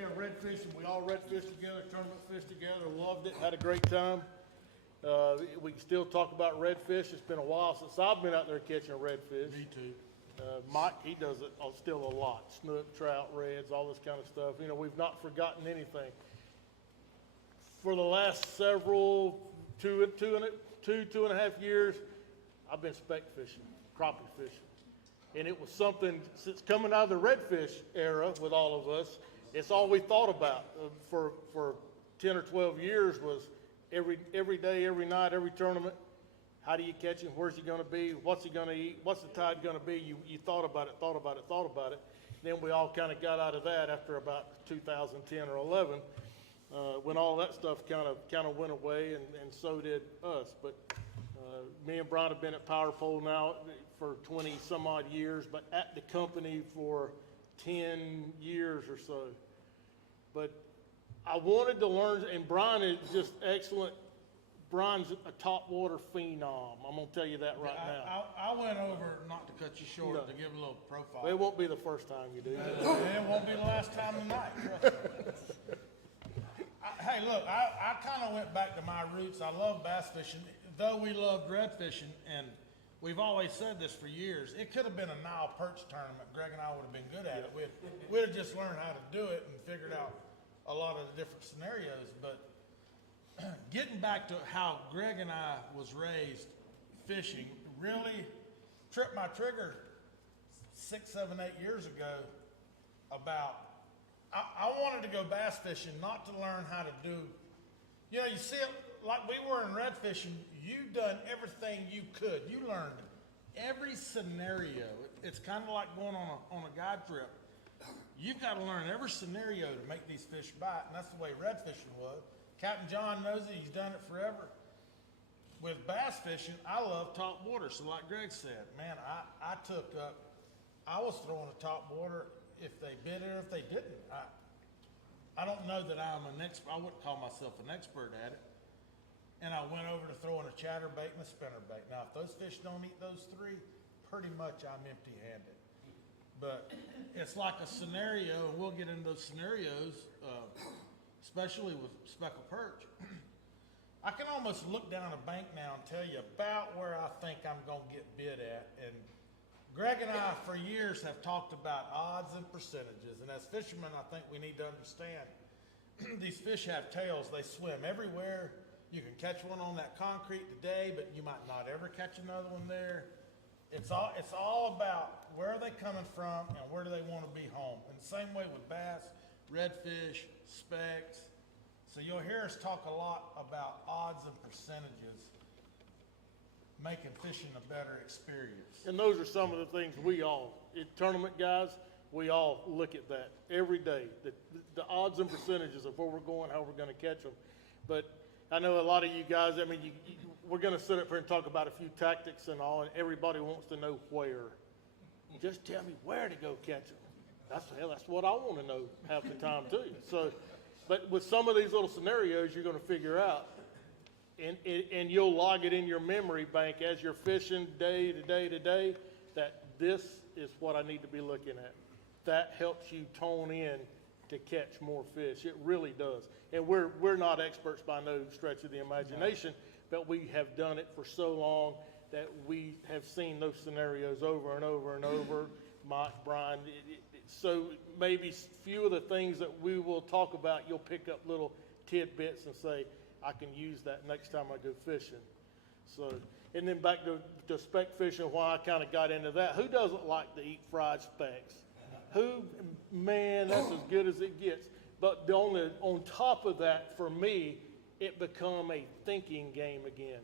yeah, red fishing. We all red fished together, tournament fished together, loved it, had a great time. We can still talk about redfish. It's been a while since I've been out there catching redfish. Me too. Mike, he does it still a lot. Snook, trout, reds, all this kind of stuff. You know, we've not forgotten anything. For the last several, two and a half years, I've been speck fishing, crappie fishing. And it was something, since coming out of the redfish era with all of us, it's all we thought about for 10 or 12 years was every day, every night, every tournament. How do you catch him? Where's he going to be? What's he going to eat? What's the tide going to be? You thought about it. Then we all kind of got out of that after about 2010 or 11, when all that stuff kind of went away, and so did us. But me and Brian have been at Power Pole now for 20 some odd years, but at the company for 10 years or so. But I wanted to learn, and Brian is just excellent. Brian's a top water phenom. I'm going to tell you that right now. I went over, not to cut you short, No. to give a little profile. Well, it won't be the first time you do. It won't be the last time tonight. Trust me. Hey, look, I kind of went back to my roots. I love bass fishing, though we loved red fishing, and we've always said this for years. It could have been a Nile perch tournament. Greg and I would have been good at it. We'd have just learned how to do it and figured out a lot of the different scenarios. But getting back to how Greg and I was raised fishing, really tripped my trigger 6, 7, 8 years ago about I wanted to go bass fishing, not to learn how to do, you know, you see it like we were in red fishing, you done everything you could. You learned every scenario. It's kind of like going on a guide trip. You've got to learn every scenario to make these fish bite, and that's the way red fishing was. Captain John knows it, he's done it forever. With bass fishing, I love top water. So like Greg said, man, I was throwing a top water if they bit it or if they didn't. I don't know that I'm an expert. I wouldn't call myself an expert at it. And I went over to throwing a chatterbait and a spinnerbait. Now, if those fish don't eat those three, pretty much I'm empty-handed. But it's like a scenario, and we'll get into those scenarios, especially with speckled perch. I can almost look down a bank now and tell you about where I think I'm going to get bit at. And Greg and I, for years, have talked about odds and percentages. And as fishermen, I think we need to understand these fish have tails. They swim everywhere. You can catch one on that concrete today, but you might not ever catch another one there. It's all about where are they coming from and where do they want to be home. And the same way with bass, redfish, specks. So you'll hear us talk a lot about odds and percentages, making fishing a better experience. And those are some of the things tournament guys, we all look at that every day. The odds and percentages of where we're going, how we're going to catch them. But I know a lot of you guys, I mean, we're going to sit up here and talk about a few tactics and all, and everybody wants to know where. Just tell me where to go catch them. That's what I want to know half the time too. So, but with some of these little scenarios, you're going to figure out, and you'll log it in your memory bank as you're fishing day to day to day, that this is what I need to be looking at. That helps you tone in to catch more fish. It really does. And we're not experts by no stretch of the imagination, but we have done it for so long that we have seen those scenarios over and over and over. Mike, Brian, so maybe few of the things that we will talk about, you'll pick up little tidbits and say, I can use that next time I go fishing. So, and then back to speck fishing, why I kind of got into that. Who doesn't like to eat fried specks? Man, that's as good as it gets. But on top of that, for me, it become a thinking game again.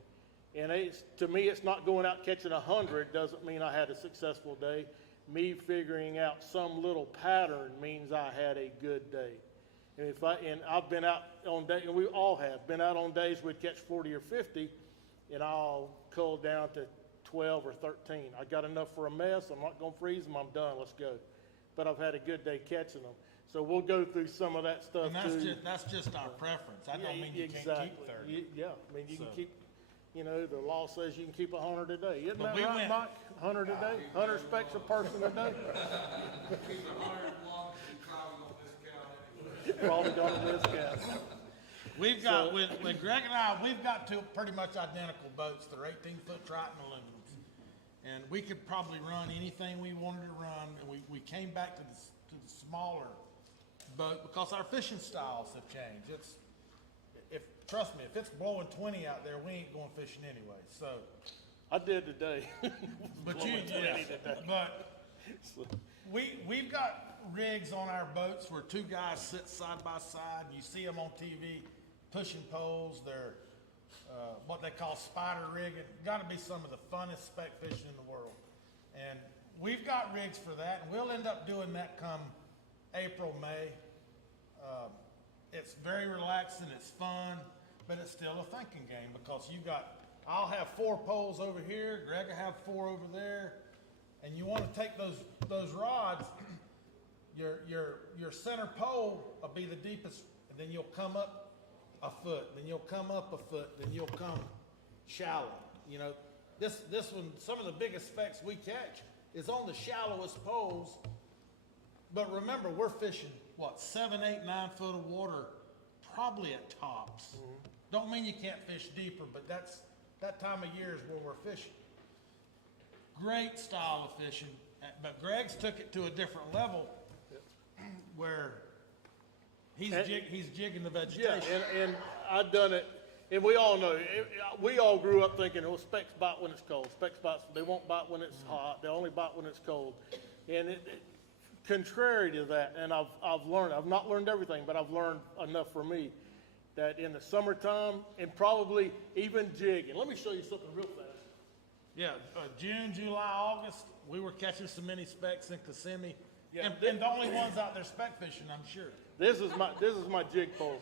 And to me, it's not going out catching 100 doesn't mean I had a successful day. Me figuring out some little pattern means I had a good day. And I've been out on days, and we all have been out on days we'd catch 40 or 50, and I'll cull down to 12 or 13. I got enough for a mess. I'm not going to freeze them. I'm done. Let's go. But I've had a good day catching them. So we'll go through some of that stuff too. That's just our preference. I don't mean you can't keep 30. Yeah, I mean you can keep. You know, the law says you can keep 100 a day. Isn't that right, went, Mike? 100 a day? 100 specks a person a day? Keep 100 long, you probably don't discount probably gonna miscast. We've got, with Greg and I, we've got two pretty much identical boats. They're 18-foot Triton aluminums. And we could probably run anything we wanted to run. And we came back to the smaller boat because our fishing styles have changed. Trust me, if it's blowing 20 out there, we ain't going fishing anyway. So, I did today. but So, we've got rigs on our boats where two guys sit side by side. You see them on TV pushing poles. They're what they call spider rigging. Got to be some of the funnest spec fishing in the world. And we've got rigs for that, and we'll end up doing that come April, May. It's very relaxing, it's fun, but it's still a thinking game because I'll have 4 poles over here, Greg will have 4 over there, and you want to take those rods, your center pole will be the deepest, and then you'll come up a foot, then you'll come up a foot, then you'll come shallow. You know, this one, some of the biggest specs we catch is on the shallowest poles, but remember, we're fishing, 7, 8, 9 foot of water, probably at tops. Mm-hmm. Don't mean you can't fish deeper, but that time of year is where we're fishing. Great style of fishing, but Greg's took it to a different level where he's jigging the vegetation. Yeah, and I've done it, and we all know, we all grew up thinking, specs bite when it's cold. Specs bites, they won't bite when it's hot. They only bite when it's cold. And contrary to that, and I've learned, I've not learned everything, but I've learned enough for me, that in the summertime, and probably even jigging. Let me show you something real fast. Yeah, June, July, August, we were catching some mini specs in Kissimmee. Yeah, and the only ones out there spec fishing, I'm sure. This is my jig pole.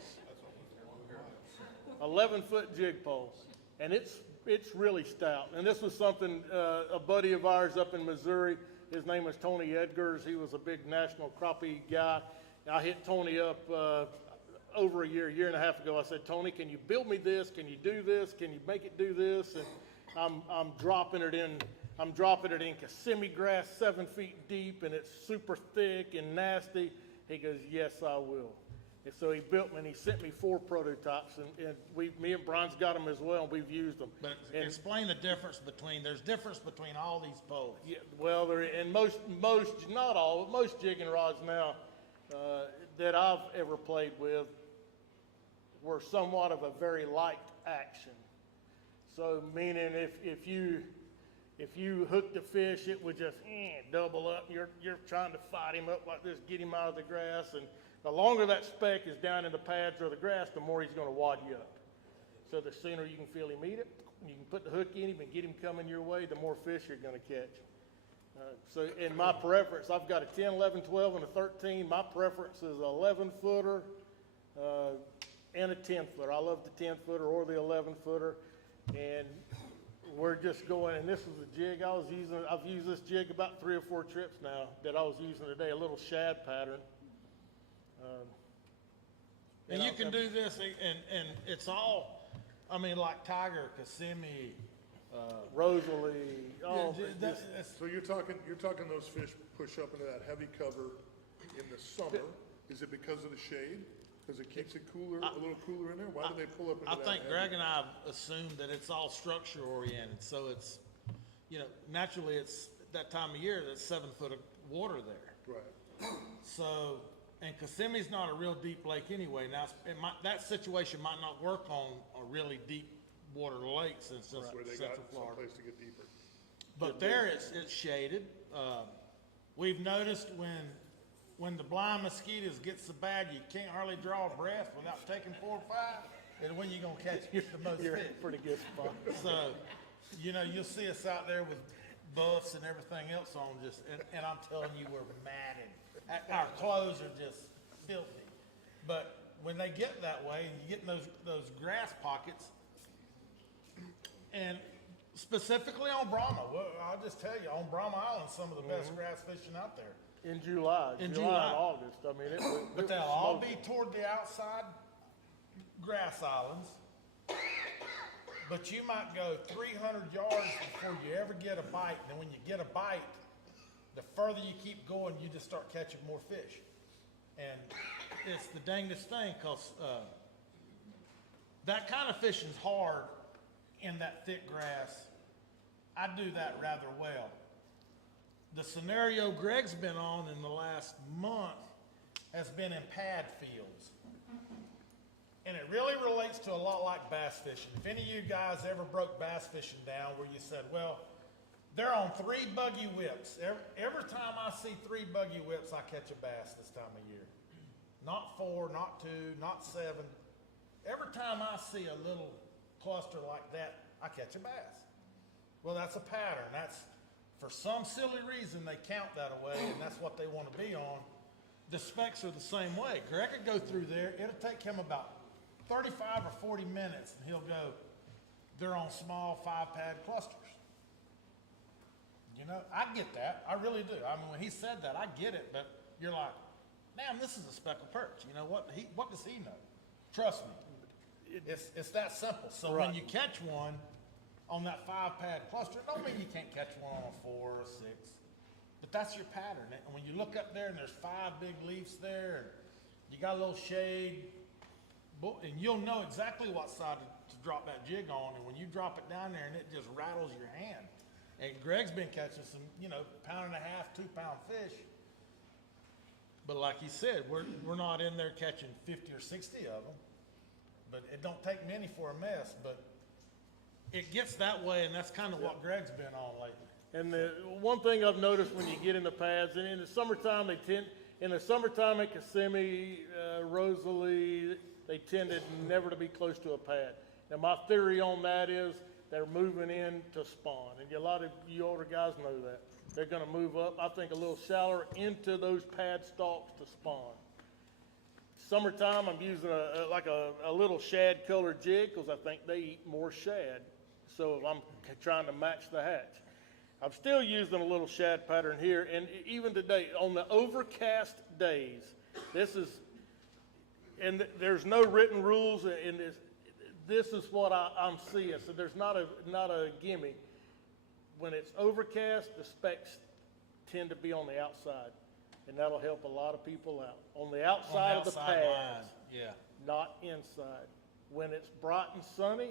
11-foot jig pole. And it's really stout. And this was something, a buddy of ours up in Missouri, his name was Tony Edgars. He was a big national crappie guy. I hit Tony up over a year and a half ago. I said, Tony, can you build me this? Can you do this? Can you make it do this? And I'm dropping it in Kissimmee grass 7 feet deep, and it's super thick and nasty. He goes, yes, I will. And so he built me, and he sent me 4 prototypes, and me and Brian's got them as well, and we've used them. But explain the difference there's difference between all these poles. Yeah, well, most, not all, but most jigging rods now that I've ever played with were somewhat of a very light action. So meaning if you hook the fish, it would just double up. You're trying to fight him up like this, get him out of the grass, and the longer that speck is down in the pads or the grass, the more he's going to wad you up. So the sooner you can feel him eat it, you can put the hook in him and get him coming your way, the more fish you're going to catch. So in my preference, I've got a 10, 11, 12, and a 13. My preference is an 11-footer and a 10-footer. I love the 10-footer or the 11-footer. And we're just going, and this is a jig I've used this jig about 3 or 4 trips now that I was using today, a little shad pattern. And you can do this, and it's all, I mean, like Tiger, Kissimmee, Rosalie. So you're talking those fish push up into that heavy cover in the summer. Is it because of the shade? Because it keeps it cooler, a little cooler in there? Why do they pull up into that? I think Greg and I assumed that it's all structure oriented, so it's, naturally it's that time of year that's 7 foot of water there. Right. So, and Kissimmee's not a real deep lake anyway. Now, that situation might not work on a really deep water lakes in Central Where they Florida. got some place to get deeper. But there it's shaded. We've noticed when the blind mosquitoes get so bad you can't hardly draw a breath without taking 4 or 5, and when you're going to catch the most You're fish. in a pretty good spot. So, you'll see us out there with buffs and everything else on and I'm telling you, we're matted. Our clothes are just filthy. But when they get that way and you get in those grass pockets, and specifically on Brahma, I'll just tell you, on Brahma Island, some of the best grass fishing out there. In July and August. I mean, but they'll all be toward the outside grass islands. But you might go 300 yards before you ever get a bite. And then when you get a bite, the further you keep going, you just start catching more fish. And it's the dangest thing, cause, that kind of fishing's hard in that thick grass. I do that rather well. The scenario Greg's been on in the last month has been in pad fields. And it really relates to a lot like bass fishing. If any of you guys ever broke bass fishing down where you said, well, they're on 3 buggy whips. Every time I see 3 buggy whips, I catch a bass this time of year. Not 4, not 2, not 7. Every time I see a little cluster like that, I catch a bass. Well, that's a pattern. That's, for some silly reason, they count that away, and that's what they want to be on. The specs are the same way. Greg could go through there. It'll take him about 35 or 40 minutes, and he'll go, they're on small 5-pad clusters. You know, I get that. I really do. I mean, when he said that, I get it, but you're like, man, this is a speckled perch. You know, what does he know? Trust me. It's that simple. So Right. when you catch one on that 5-pad cluster, it don't mean you can't catch one on a 4 or a 6. But that's your pattern. And when you look up there and there's 5 big leaves there, and you got a little shade, and you'll know exactly what side to drop that jig on. And when you drop it down there and it just rattles your hand. And Greg's been catching some, 1.5 pound, 2-pound fish. But like he said, we're not in there catching 50 or 60 of them. But it don't take many for a mess. But it gets that way, and that's kind of what Greg's been on lately. And the one thing I've noticed when you get in the pads, and in the summertime at Kissimmee, Rosalie, they tended never to be close to a pad. Now my theory on that is they're moving in to spawn, and a lot of you older guys know that. They're gonna move up, I think, a little shallower into those pad stalks to spawn. Summertime, I'm using a little shad colored jig, because I think they eat more shad. So I'm trying to match the hatch. I'm still using a little shad pattern here, and even today, on the overcast days, there's no written rules, and this is what I'm seeing. So there's not a gimme. When it's overcast, the specs tend to be on the outside, and that'll help a lot of people out. On the outside of the pads, yeah. not inside. When it's bright and sunny,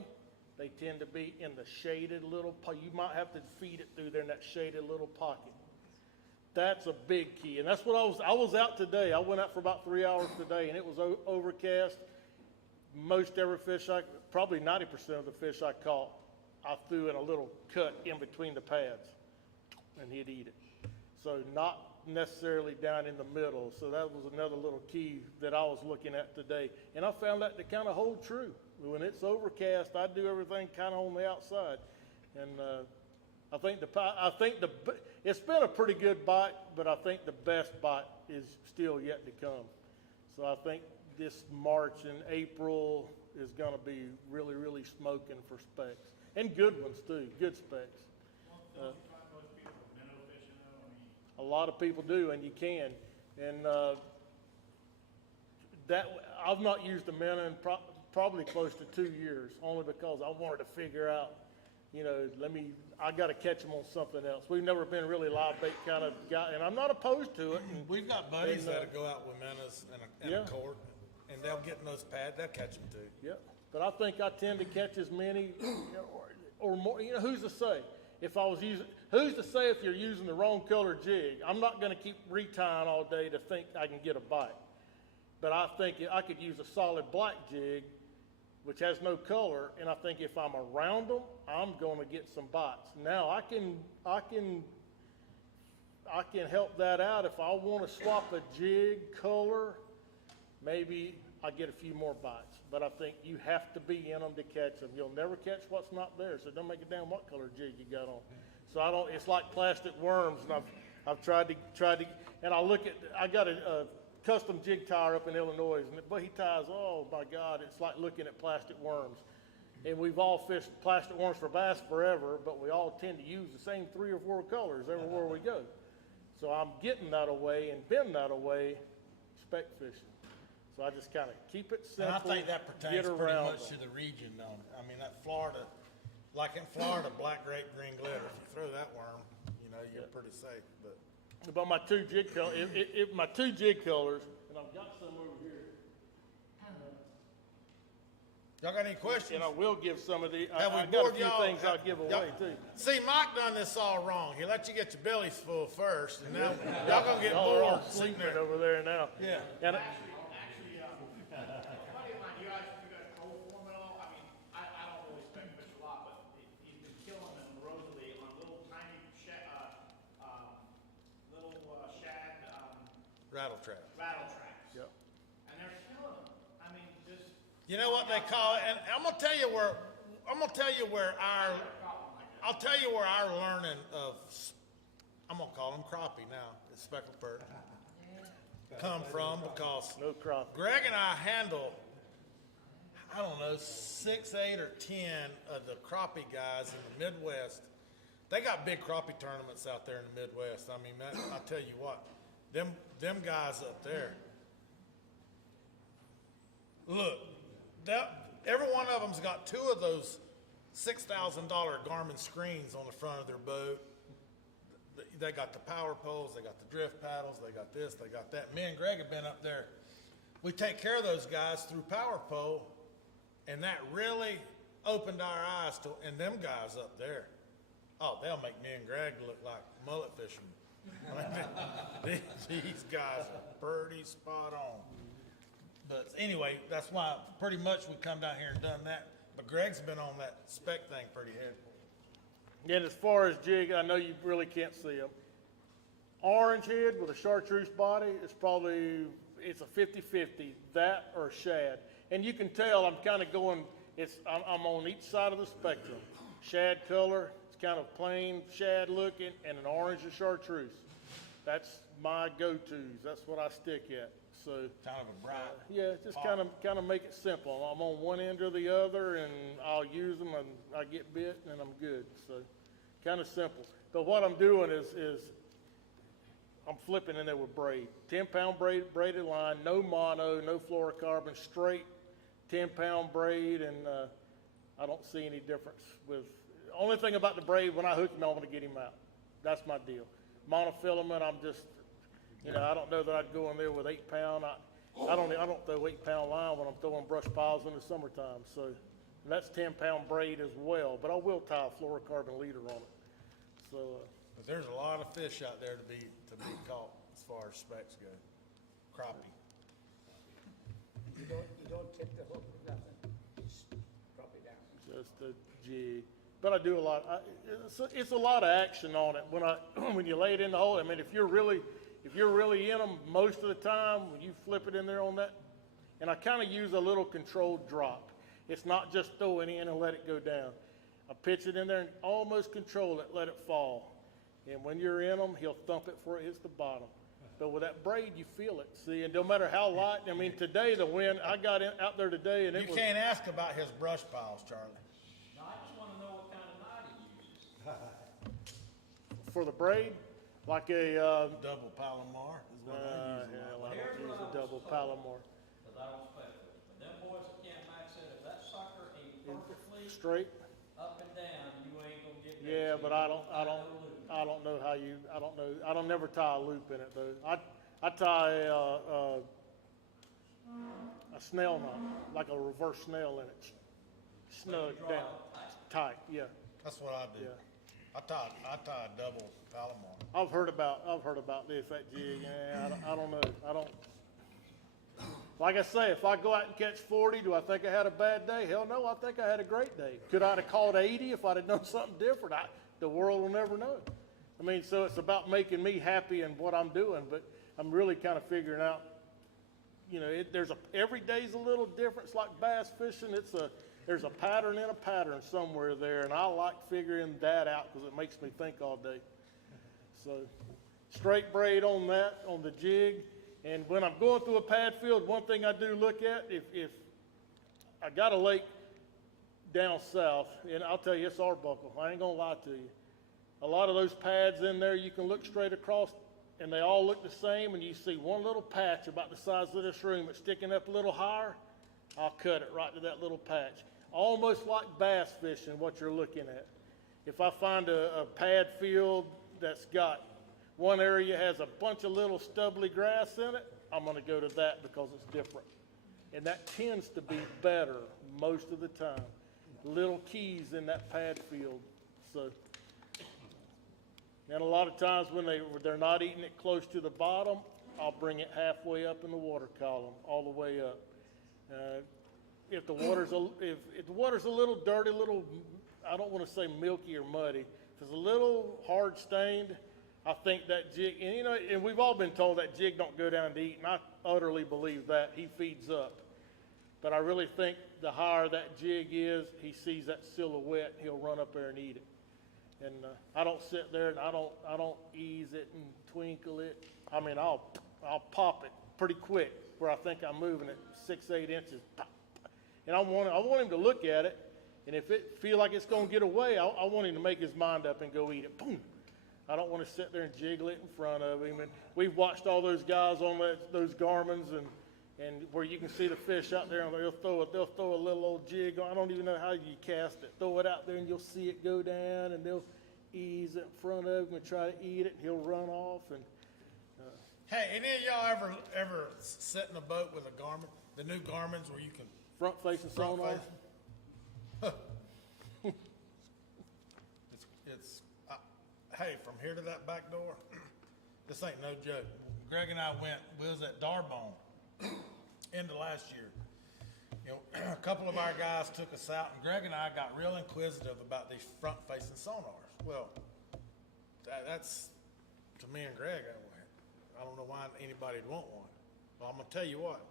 they tend to be in the shaded little, you might have to feed it through there in that shaded little pocket. That's a big key, and that's what I was out today. I went out for about 3 hours today, and it was overcast. Most every fish, probably 90% of the fish I caught, I threw in a little cut in between the pads, and he'd eat it. So not necessarily down in the middle. So that was another little key that I was looking at today, and I found that to kind of hold true. When it's overcast, I do everything kind of on the outside, and I think it's been a pretty good bite, but I think the best bite is still yet to come. So I think this March and April is going to be really, really smoking for specs, and good ones too, good specs. A lot of people do, and you can. And I've not used a minnow in probably close to 2 years, only because I wanted to figure out, I got to catch them on something else. We've never been really live bait kind of guy, and I'm not opposed to it. And We've got buddies that go out with minnows in a cord, and they'll get in those pads. They'll catch them too. Yeah, but I think I tend to catch as many or more. Who's to say? Who's to say if you're using the wrong color jig? I'm not going to keep retying all day to think I can get a bite. But I think I could use a solid black jig, which has no color, and I think if I'm around them, I'm going to get some bites. Now I can help that out. If I want to swap a jig color, maybe I get a few more bites. But I think you have to be in them to catch them. You'll never catch what's not there, so don't make a damn what color jig you got on. So it's like plastic worms, and I've tried to, and I got a custom jig tire up in Illinois, but he ties, oh my God, it's like looking at plastic worms. And we've all fished plastic worms for bass forever, but we all tend to use the same 3 or 4 colors everywhere we go. So I'm getting that away and been that away spec fishing. So I just kind of keep it simple. And I think that pertains pretty much to the region, though. I mean, that Florida, like in Florida, black grape, green glitter. If you throw that worm, you're pretty safe. But my 2 jig colors, my 2 jig colors, and I've got some over here. Y'all got any questions? And I will give some of the, Have we I got a bored few y'all? things I'll give away too. See, Mike done this all wrong. He let you get your bellies full first, and now y'all gonna get Y'all are all bored sitting sleeping there. over there now. Yeah. And Actually, buddy of mine, you guys cold form at all? I mean, I don't really spec fish a lot, but he's been killing them rosalie on little tiny shad, Rattle trap. rattle traps. Yep. And they're killing them. I mean, just. You know what they call it, and I'm gonna tell you where I'll tell you where our learning of, I'm gonna call them crappie now, it's speckled perch, come from, because no crop. Greg and I handle, I don't know, 6, 8, or 10 of the crappie guys in the Midwest. They got big crappie tournaments out there in the Midwest. I mean, that, I tell you what, them guys up there. Look, every one of them's got 2 of those $6,000 Garmin screens on the front of their boat. They got the power poles, they got the drift paddles, they got this, they got that. Me and Greg have been up there. We take care of those guys through power pole, and that really opened our eyes to, and them guys up there. Oh, they'll make me and Greg look like mullet fishermen. I mean, these guys are pretty spot on. But anyway, that's why pretty much we come down here and done that. But Greg's been on that spec thing pretty heavy. And as far as jig, I know you really can't see them. Orange head with a chartreuse body is probably, it's a 50-50, that or shad. And you can tell I'm kind of going, I'm on each side of the spectrum. Shad color, it's kind of plain shad looking, and an orange or chartreuse. That's my go-tos. That's what I stick at. So Kind of a bright. yeah, just kind of make it simple. I'm on one end or the other, and I'll use them, and I get bit, and I'm good. So kind of simple. But what I'm doing is I'm flipping in there with braid. 10-pound braided line, no mono, no fluorocarbon, straight 10-pound braid, and I don't see any difference with. Only thing about the braid, when I hook him, I want to get him out. That's my deal. Monofilament, I'm just, I don't know that I'd go in there with 8-pound. I don't throw 8-pound line when I'm throwing brush piles in the summertime. So that's 10-pound braid as well. But I will tie a fluorocarbon leader on it. So. But there's a lot of fish out there to be caught as far as specs go. Crappie. You don't tip the hook or nothing, just drop it down. Just a jig. But I do a lot. It's a lot of action on it when you lay it in the hole. I mean, if you're really in them most of the time, when you flip it in there on that, and I kind of use a little controlled drop. It's not just throw it in and let it go down. I pitch it in there and almost control it, let it fall. And when you're in them, he'll thump it before it hits the bottom. But with that braid, you feel it. See, and no matter how light, I mean, today the wind, I got out there today and You can't ask about his brush piles, Charlie. No, I just want to know what kind of knot he uses. for the braid, like a, Double Palomar is what I use. hell, I don't use a double Palomar. Because I don't spec it. But them boys at Camp Mike said if that sucker ain't perfectly Straight? up and down, you ain't gonna get Yeah, that. but I don't know how you, I don't never tie a loop in it though. I tie a snail knot, like a reverse snail in it, snug down, tight, yeah. That's what I do. Yeah. I tie a double Palomar. I've heard about this, that jig, yeah, I don't know, like I say, if I go out and catch 40, do I think I had a bad day? Hell no, I think I had a great day. Could I have caught 80 if I'd have done something different? The world will never know. I mean, so it's about making me happy in what I'm doing, but I'm really kind of figuring out, every day's a little different. It's like bass fishing. There's a pattern in a pattern somewhere there, and I like figuring that out because it makes me think all day. So straight braid on that, on the jig. And when I'm going through a pad field, one thing I do look at, if I got a lake down south, and I'll tell you, it's Arbuckle. I ain't gonna lie to you. A lot of those pads in there, you can look straight across, and they all look the same, and you see one little patch about the size of this room that's sticking up a little higher, I'll cut it right to that little patch. Almost like bass fishing, what you're looking at. If I find a pad field that's got one area has a bunch of little stubbly grass in it, I'm going to go to that because it's different. And that tends to be better most of the time. Little keys in that pad field, so. And a lot of times when they're not eating it close to the bottom, I'll bring it halfway up in the water column, all the way up. If the water's if the water's a little dirty, I don't want to say milky or muddy. If it's a little hard stained, I think that jig, and you know, and we've all been told that jig don't go down to eat, and I utterly believe that. He feeds up. But I really think the higher that jig is, he sees that silhouette, he'll run up there and eat it. And I don't sit there and I don't ease it and twinkle it. I mean, I'll pop it pretty quick where I think I'm moving it 6-8 inches. Pop, pop. And I want him to look at it, and if it feel like it's going to get away, I want him to make his mind up and go eat it. Boom. I don't want to sit there and jiggle it in front of him. And we've watched all those guys on those Garmins and where you can see the fish out there, and they'll throw a little old jig on. I don't even know how you cast it. Throw it out there, and you'll see it go down, and they'll ease it in front of him and try to eat it. He'll run off. And Hey, any of y'all ever sit in a boat with a Garmin, the new Garmins where you can front-facing sonar. Hey, from here to that back door, this ain't no joke. Greg and I we was at Darbone end of last year. You know, a couple of our guys took us out, and Greg and I got real inquisitive about these front-facing sonars. Well, that's, to me and Greg, I don't know why anybody'd want one. Well, I'm gonna tell you what,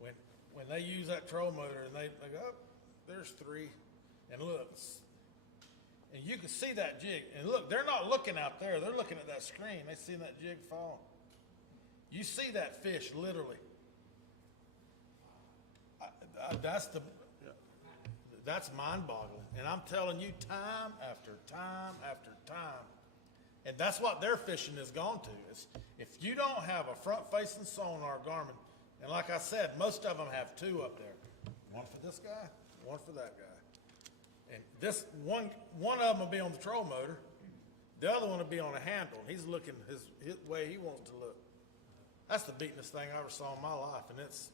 when they use that troll motor and they go, oh, there's 3, and look, and you can see that jig, and look, they're not looking out there, they're looking at that screen, they see that jig falling. You see that fish literally. That's mind-boggling, and I'm telling you, time after time after time, and that's what their fishing has gone to. Is if you don't have a front-facing sonar Garmin, and like I said, most of them have 2 up there, one for this guy, one for that guy, and this one of them will be on the troll motor, the other one will be on a handle. He's looking his way he wants to look. That's the beatingest thing I ever saw in my life, and it's.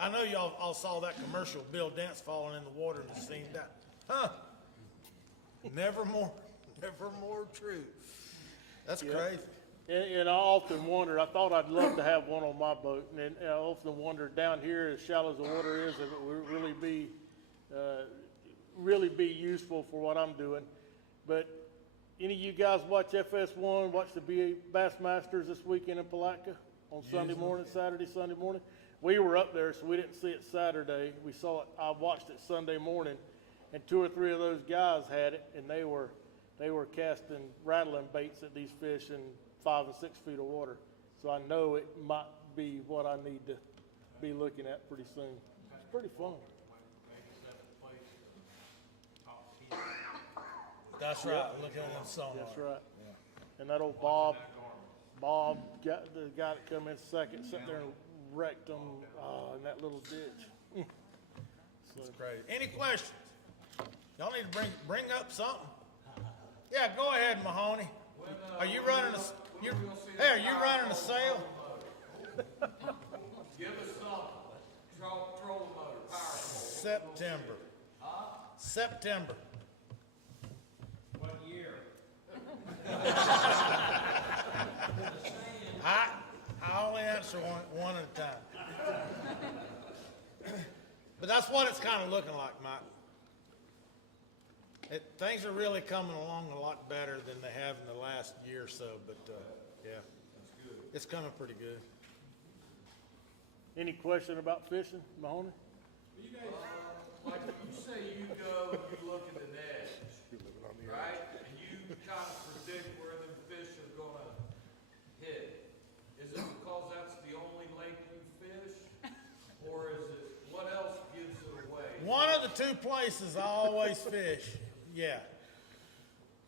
I know y'all all saw that commercial, Bill Dance falling in the water and just seen that. Huh? Never more true. That's crazy. And I often wonder, I thought I'd love to have one on my boat, and I often wonder down here, as shallow as the water is, if it would really be useful for what I'm doing. But any of you guys watch FS1, watch the Bassmasters this weekend in Palatka on Sunday morning, Saturday, Sunday morning? We were up there, so we didn't see it Saturday. We saw it, I watched it Sunday morning, and 2 or 3 of those guys had it, and they were casting rattling baits at these fish in 5 and 6 feet of water. So I know it might be what I need to be looking at pretty soon. It's pretty fun. That's right. Look at them sonar. That's right. Yeah. And that old Bob got the guy that come in second, sat there and wrecked them in that little ditch. That's crazy. Any questions? Y'all need to bring up something. Yeah, go ahead, Mahoney. Are you running are you running a sale? Give us some troll motor, power. September. What year? I only answer one at a time. But that's what it's kind of looking like, Mike. Things are really coming along a lot better than they have in the last year or so, but yeah, it's coming pretty good. Any question about fishing, Mahoney? You guys, like you say you go, you look at an edge, right? And you kind of predict where the fish are gonna hit. Is it because that's the only lake you fish? Or is it, what else gives it away? One of the 2 places I always fish, yeah.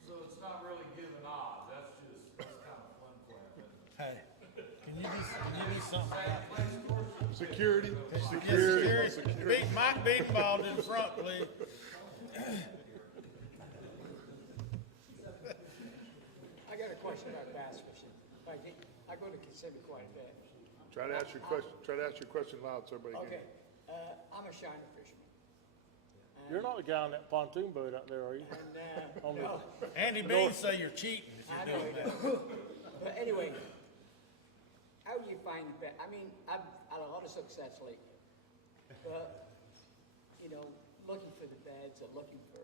So it's not really giving odds, that's kind of fun playing. Hey, can you do something about that? Security. Beat Mike Beatenball to the front, please. I got a question about bass fishing. I go to Kissimmee quite a bit. Try to ask your question loud so everybody can Okay, hear. I'm a shiner fisherman. You're not the guy on that pontoon boat out there, are you? And, On the- no, Andy Bean say you're cheating if I you're know doing he that. does. But anyway, how do you find the bed? I mean, I've had a lot of success lately. But, you know, looking for the beds or looking for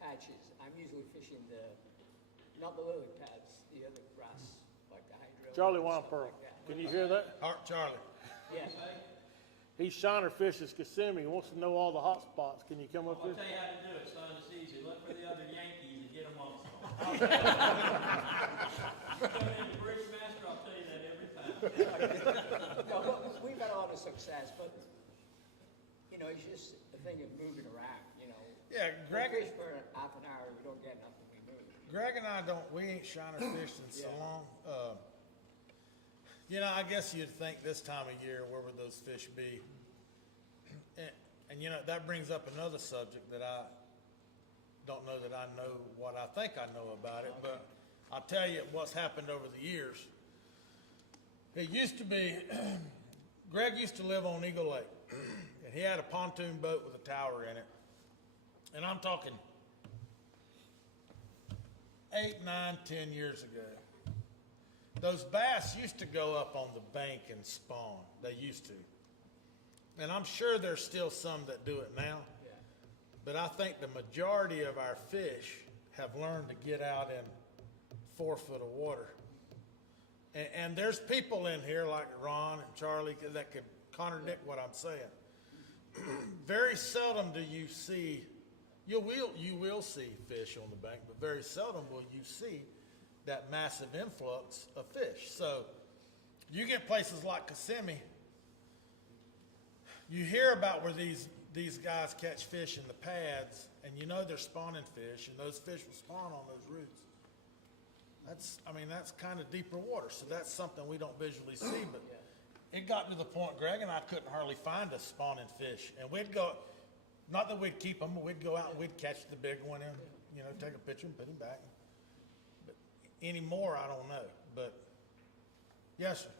patches, I'm usually fishing not the lily pads, the other grass, like the hydro. Charlie and stuff Wampearl, like that. can you hear that? Charlie, Yeah. He's shiner fishes Kissimmee. He wants to know all the hot spots. Can you come up I'll here? tell you how to do it, son, it's easy, look for the other Yankees and get them on some. Come in the bridge master, I'll tell you that every time. No, but we've had a lot of success, but, you know, it's just a thing of moving around, you know. yeah, We Greg, fish for half an hour, we don't get nothing, we move. Greg and I we ain't shiner fished in so Yeah. long. You know, I guess you'd think this time of year, where would those fish be? And you know, that brings up another subject that I don't know that I know what I think I know about it, but I'll tell you what's happened over the years. It used to be, Greg used to live on Eagle Lake, and he had a pontoon boat with a tower in it. And I'm talking 8, 9, 10 years ago. Those bass used to go up on the bank and spawn. They used to. And I'm sure there's still some that do it now. Yeah. But I think the majority of our fish have learned to get out in 4 foot of water. And there's people in here like Ron and Charlie that could contradict what I'm saying. Very seldom do you see, you will see fish on the bank, but very seldom will you see that massive influx of fish. So you get places like Kissimmee, you hear about where these guys catch fish in the pads, and you know they're spawning fish, and those fish will spawn on those roots. That's kind of deeper water, so that's something we don't visually see, but it got to the point, Greg and I couldn't hardly find a spawning fish, and we'd go, not that we'd keep them, but we'd go out and we'd catch the big one and, you know, take a picture and put him back. But anymore, I don't know, but, yes, sir.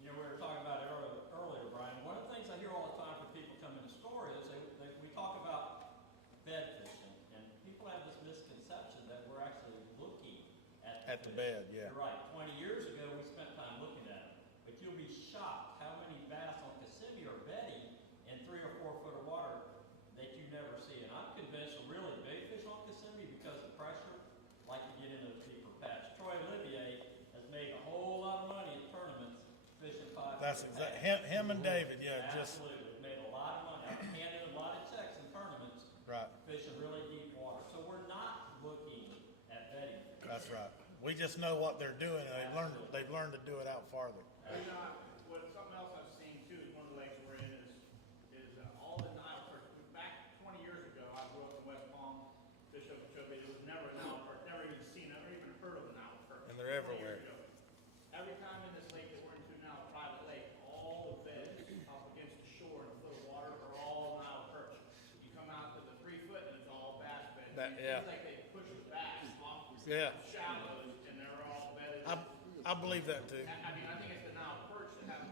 You know, we were talking about it earlier, Brian. One of the things I hear all the time from people coming to store is we talk about bed fishing, and people have this misconception that we're actually looking at The fish. bed, yeah. You're right. 20 years ago, we spent time looking at them, but you'll be shocked how many bass on Kissimmee are bedding in 3 or 4 foot of water that you never see. And I'm convinced the really big fish on Kissimmee, because of pressure, like to get in those deeper patches. Troy Olivier has made a whole lot of money at tournaments fishing 5 That's foot exactly, bass. him and David, yeah, just, Absolutely, made a lot of money. I've handed a lot of checks in tournaments, right, fishing really deep water. So we're not looking at bedding. that's right. We just know what they're doing, and they've learned to do it out farther. And, something else I've seen too, is one of the lakes we're in is all the Nile perch. Back 20 years ago, I grew up in West Palm, fished up in Chobe. There was never a Nile perch, never even heard of a Nile perch. And they're 20 everywhere. years ago. Every time in this lake that we're into now, a private lake, all the beds up against the shore in a foot of water are all Nile perch. You come out to the 3 foot and it's all bass beds. It Yeah. seems like they push the bass off Yeah. shallows and they're all bedded. I believe that too. I mean, I think it's the Nile perch that have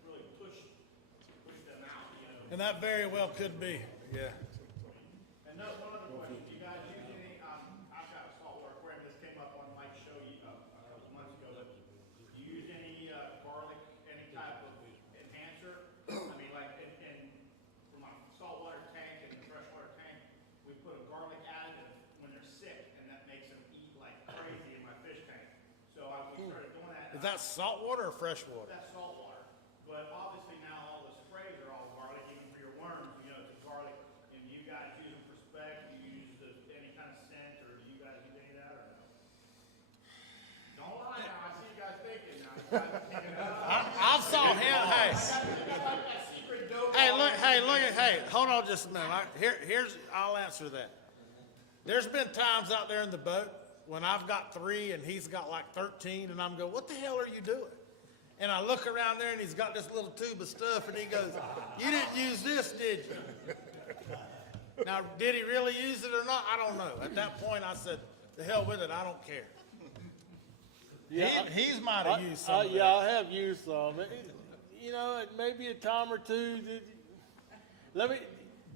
really pushed them out, you know. And that very well could be, yeah. And one other question, do you guys use any, I've got a saltwater aquarium, this came up on Mike's show a couple months ago, but do you use any garlic, any type of enhancer? I mean, like, for my saltwater tank and the freshwater tank, we put a garlic additive when they're sick, and that makes them eat like crazy in my fish tank. So we started doing that. Is that salt water or fresh water? That's salt water, but obviously now all the sprays are all garlic, even for your worms, you know, it's garlic. And you guys use them for spec, do you use any kind of scent, or do you guys use any of that, or no? Don't lie now, I see you guys thinking now. You guys are thinking, I saw him, hey. you got like that secret dope. Hey, hold on just a minute. I'll answer that. There's been times out there in the boat when I've got 3 and he's got like 13, and I'm going, what the hell are you doing? And I look around there and he's got this little tube of stuff, and he goes, you didn't use this, did you? Now, did he really use it or not? I don't know. At that point, I said, the hell with it, I don't care. Yeah, He's might have used some of yeah, that. I have used some. You know, maybe a time or two.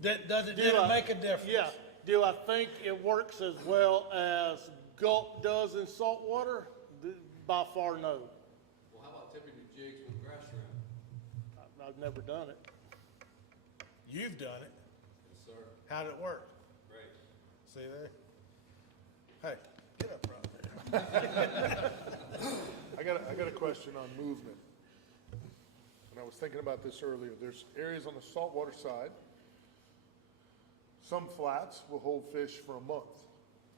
Does it, Do did it I- make a difference? Yeah. Do I think it works as well as gulp does in salt water? By far, no. Well, how about tipping your jigs with grass shrimp? I've never done it. You've done it. Yes, sir. How'd it work? Great. See there? Hey, get up right there. I got a question on movement. And I was thinking about this earlier. There's areas on the saltwater side. Some flats will hold fish for a month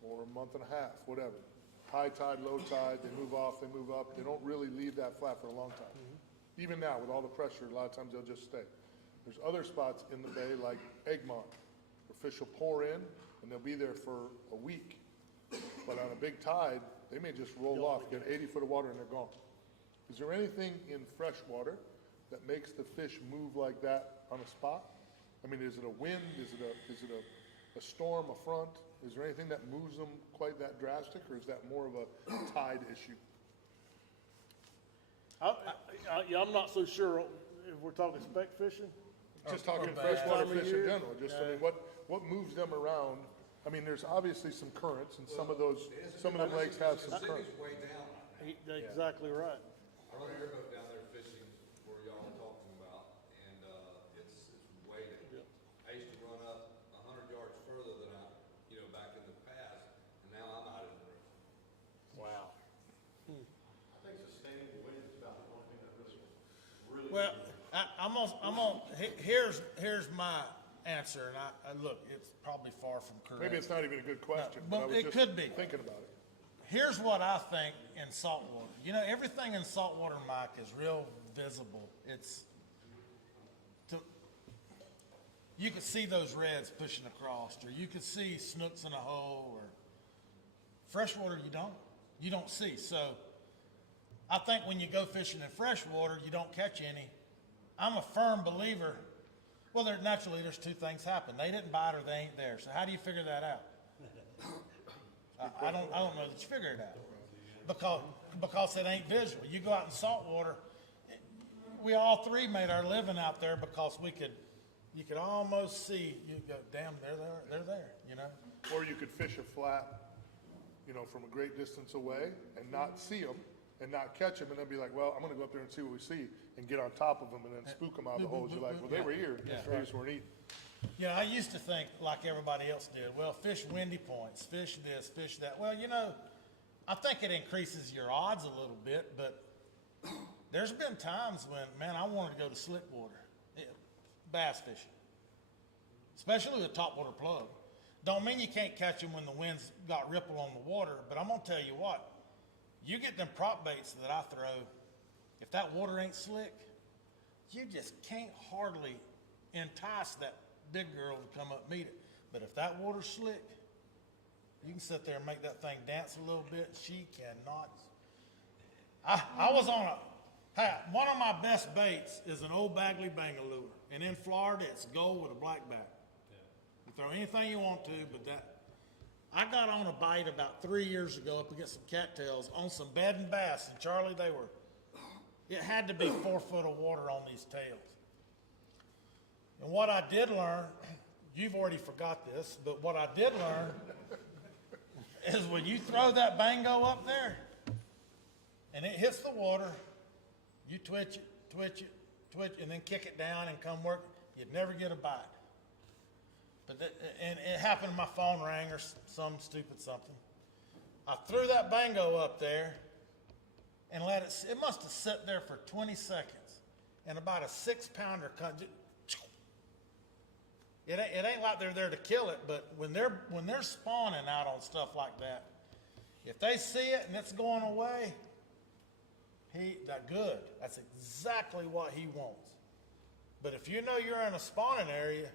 or a month and a half, whatever. High tide, low tide, they move off, they move up. They don't really leave that flat for a long time. Even now, with all the pressure, a lot of times they'll just stay. There's other spots in the bay like Egmont, where fish will pour in and they'll be there for a week. But on a big tide, they may just roll off, get 80 foot of water and they're gone. Is there anything in freshwater that makes the fish move like that on a spot? I mean, is it a wind? Is it a storm, a front? Is there anything that moves them quite that drastic, or is that more of a tide issue? I'm not so sure if we're talking speck fishing. Just talking or freshwater time of fish in year? general, just, I mean, what moves them around? I mean, there's obviously some currents, and some of them lakes have some currents. City's way down. Exactly right. I run an airboat down there fishing where y'all are talking about, and, it's way down. I used to run up 100 yards further than back in the past, and now I'm out in the river. Wow. I think sustainable wind is about the only thing that this will really. Well, here's my answer, and I look, it's probably far from correct. Maybe it's not even a good question, But but I was it just could be. thinking about it. Here's what I think in saltwater. Everything in saltwater, Mike, is real visible. You could see those reds pushing across, or you could see snooks in a hole, or freshwater you don't see. So I think when you go fishing in freshwater, you don't catch any. I'm a firm believer. Well, naturally, there's two things happen. They didn't bite or they ain't there. So how do you figure that out? I don't know that you figure it out because it ain't visual. You go out in saltwater. We all three made our living out there because you could almost see. You go, damn, they're there. Or you could fish a flat, from a great distance away and not see them and not catch them, and then be like, well, I'm going to go up there and see what we see and get on top of them and then spook them out the holes. You're like, well, they were here. They just weren't eating. I used to think like everybody else did. Well, fish windy points, fish this, fish that. Well, I think it increases your odds a little bit, but there's been times when, man, I wanted to go to slick water, bass fishing, especially with a topwater plug. Don't mean you can't catch them when the wind's got ripple on the water, but I'm gonna tell you what, you get them prop baits that I throw, if that water ain't slick, you just can't hardly entice that big girl to come up and meet it. But if that water's slick, you can sit there and make that thing dance a little bit. She cannot. I was on one of my best baits is an old Bagley Bengal lure. And in Florida, it's gold with a black back. You throw anything you want to, but I got on a bite about 3 years ago up against some cattails on some bed and bass. And Charlie, it had to be 4 foot of water on these tails. And what I did learn, you've already forgot this, but what I did learn is when you throw that bango up there and it hits the water, you twitch it, and then kick it down and come work, you'd never get a bite. And it happened, my phone rang or some stupid something. I threw that bango up there and it must have sat there for 20 seconds. And about a 6-pounder cut. It ain't like they're there to kill it, but when they're spawning out on stuff like that, if they see it and it's going away, good. That's exactly what he wants. But if you're in a spawning area,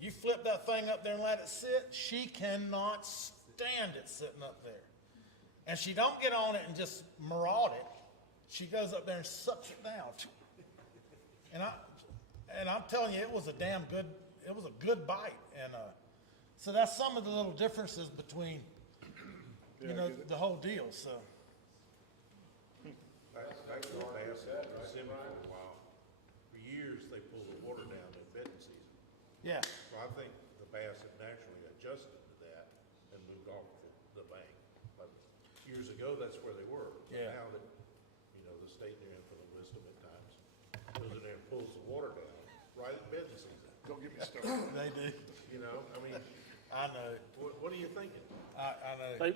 you flip that thing up there and let it sit, she cannot stand it sitting up there. And she don't get on it and just maraud it. She goes up there and sucks it down. And I'm telling you, it was a good bite. And so that's some of the little differences between, the whole deal. So. That's what they have said, right? Wow. For years, they pull the water down in bedding season. Yeah. So I years ago, that's where they were. But Yeah. now that, you know, the state in their infinite wisdom at times goes in there and pulls the water down right at bed season. Don't get me started. They do. You know, I mean, I know. what are you thinking? I know. They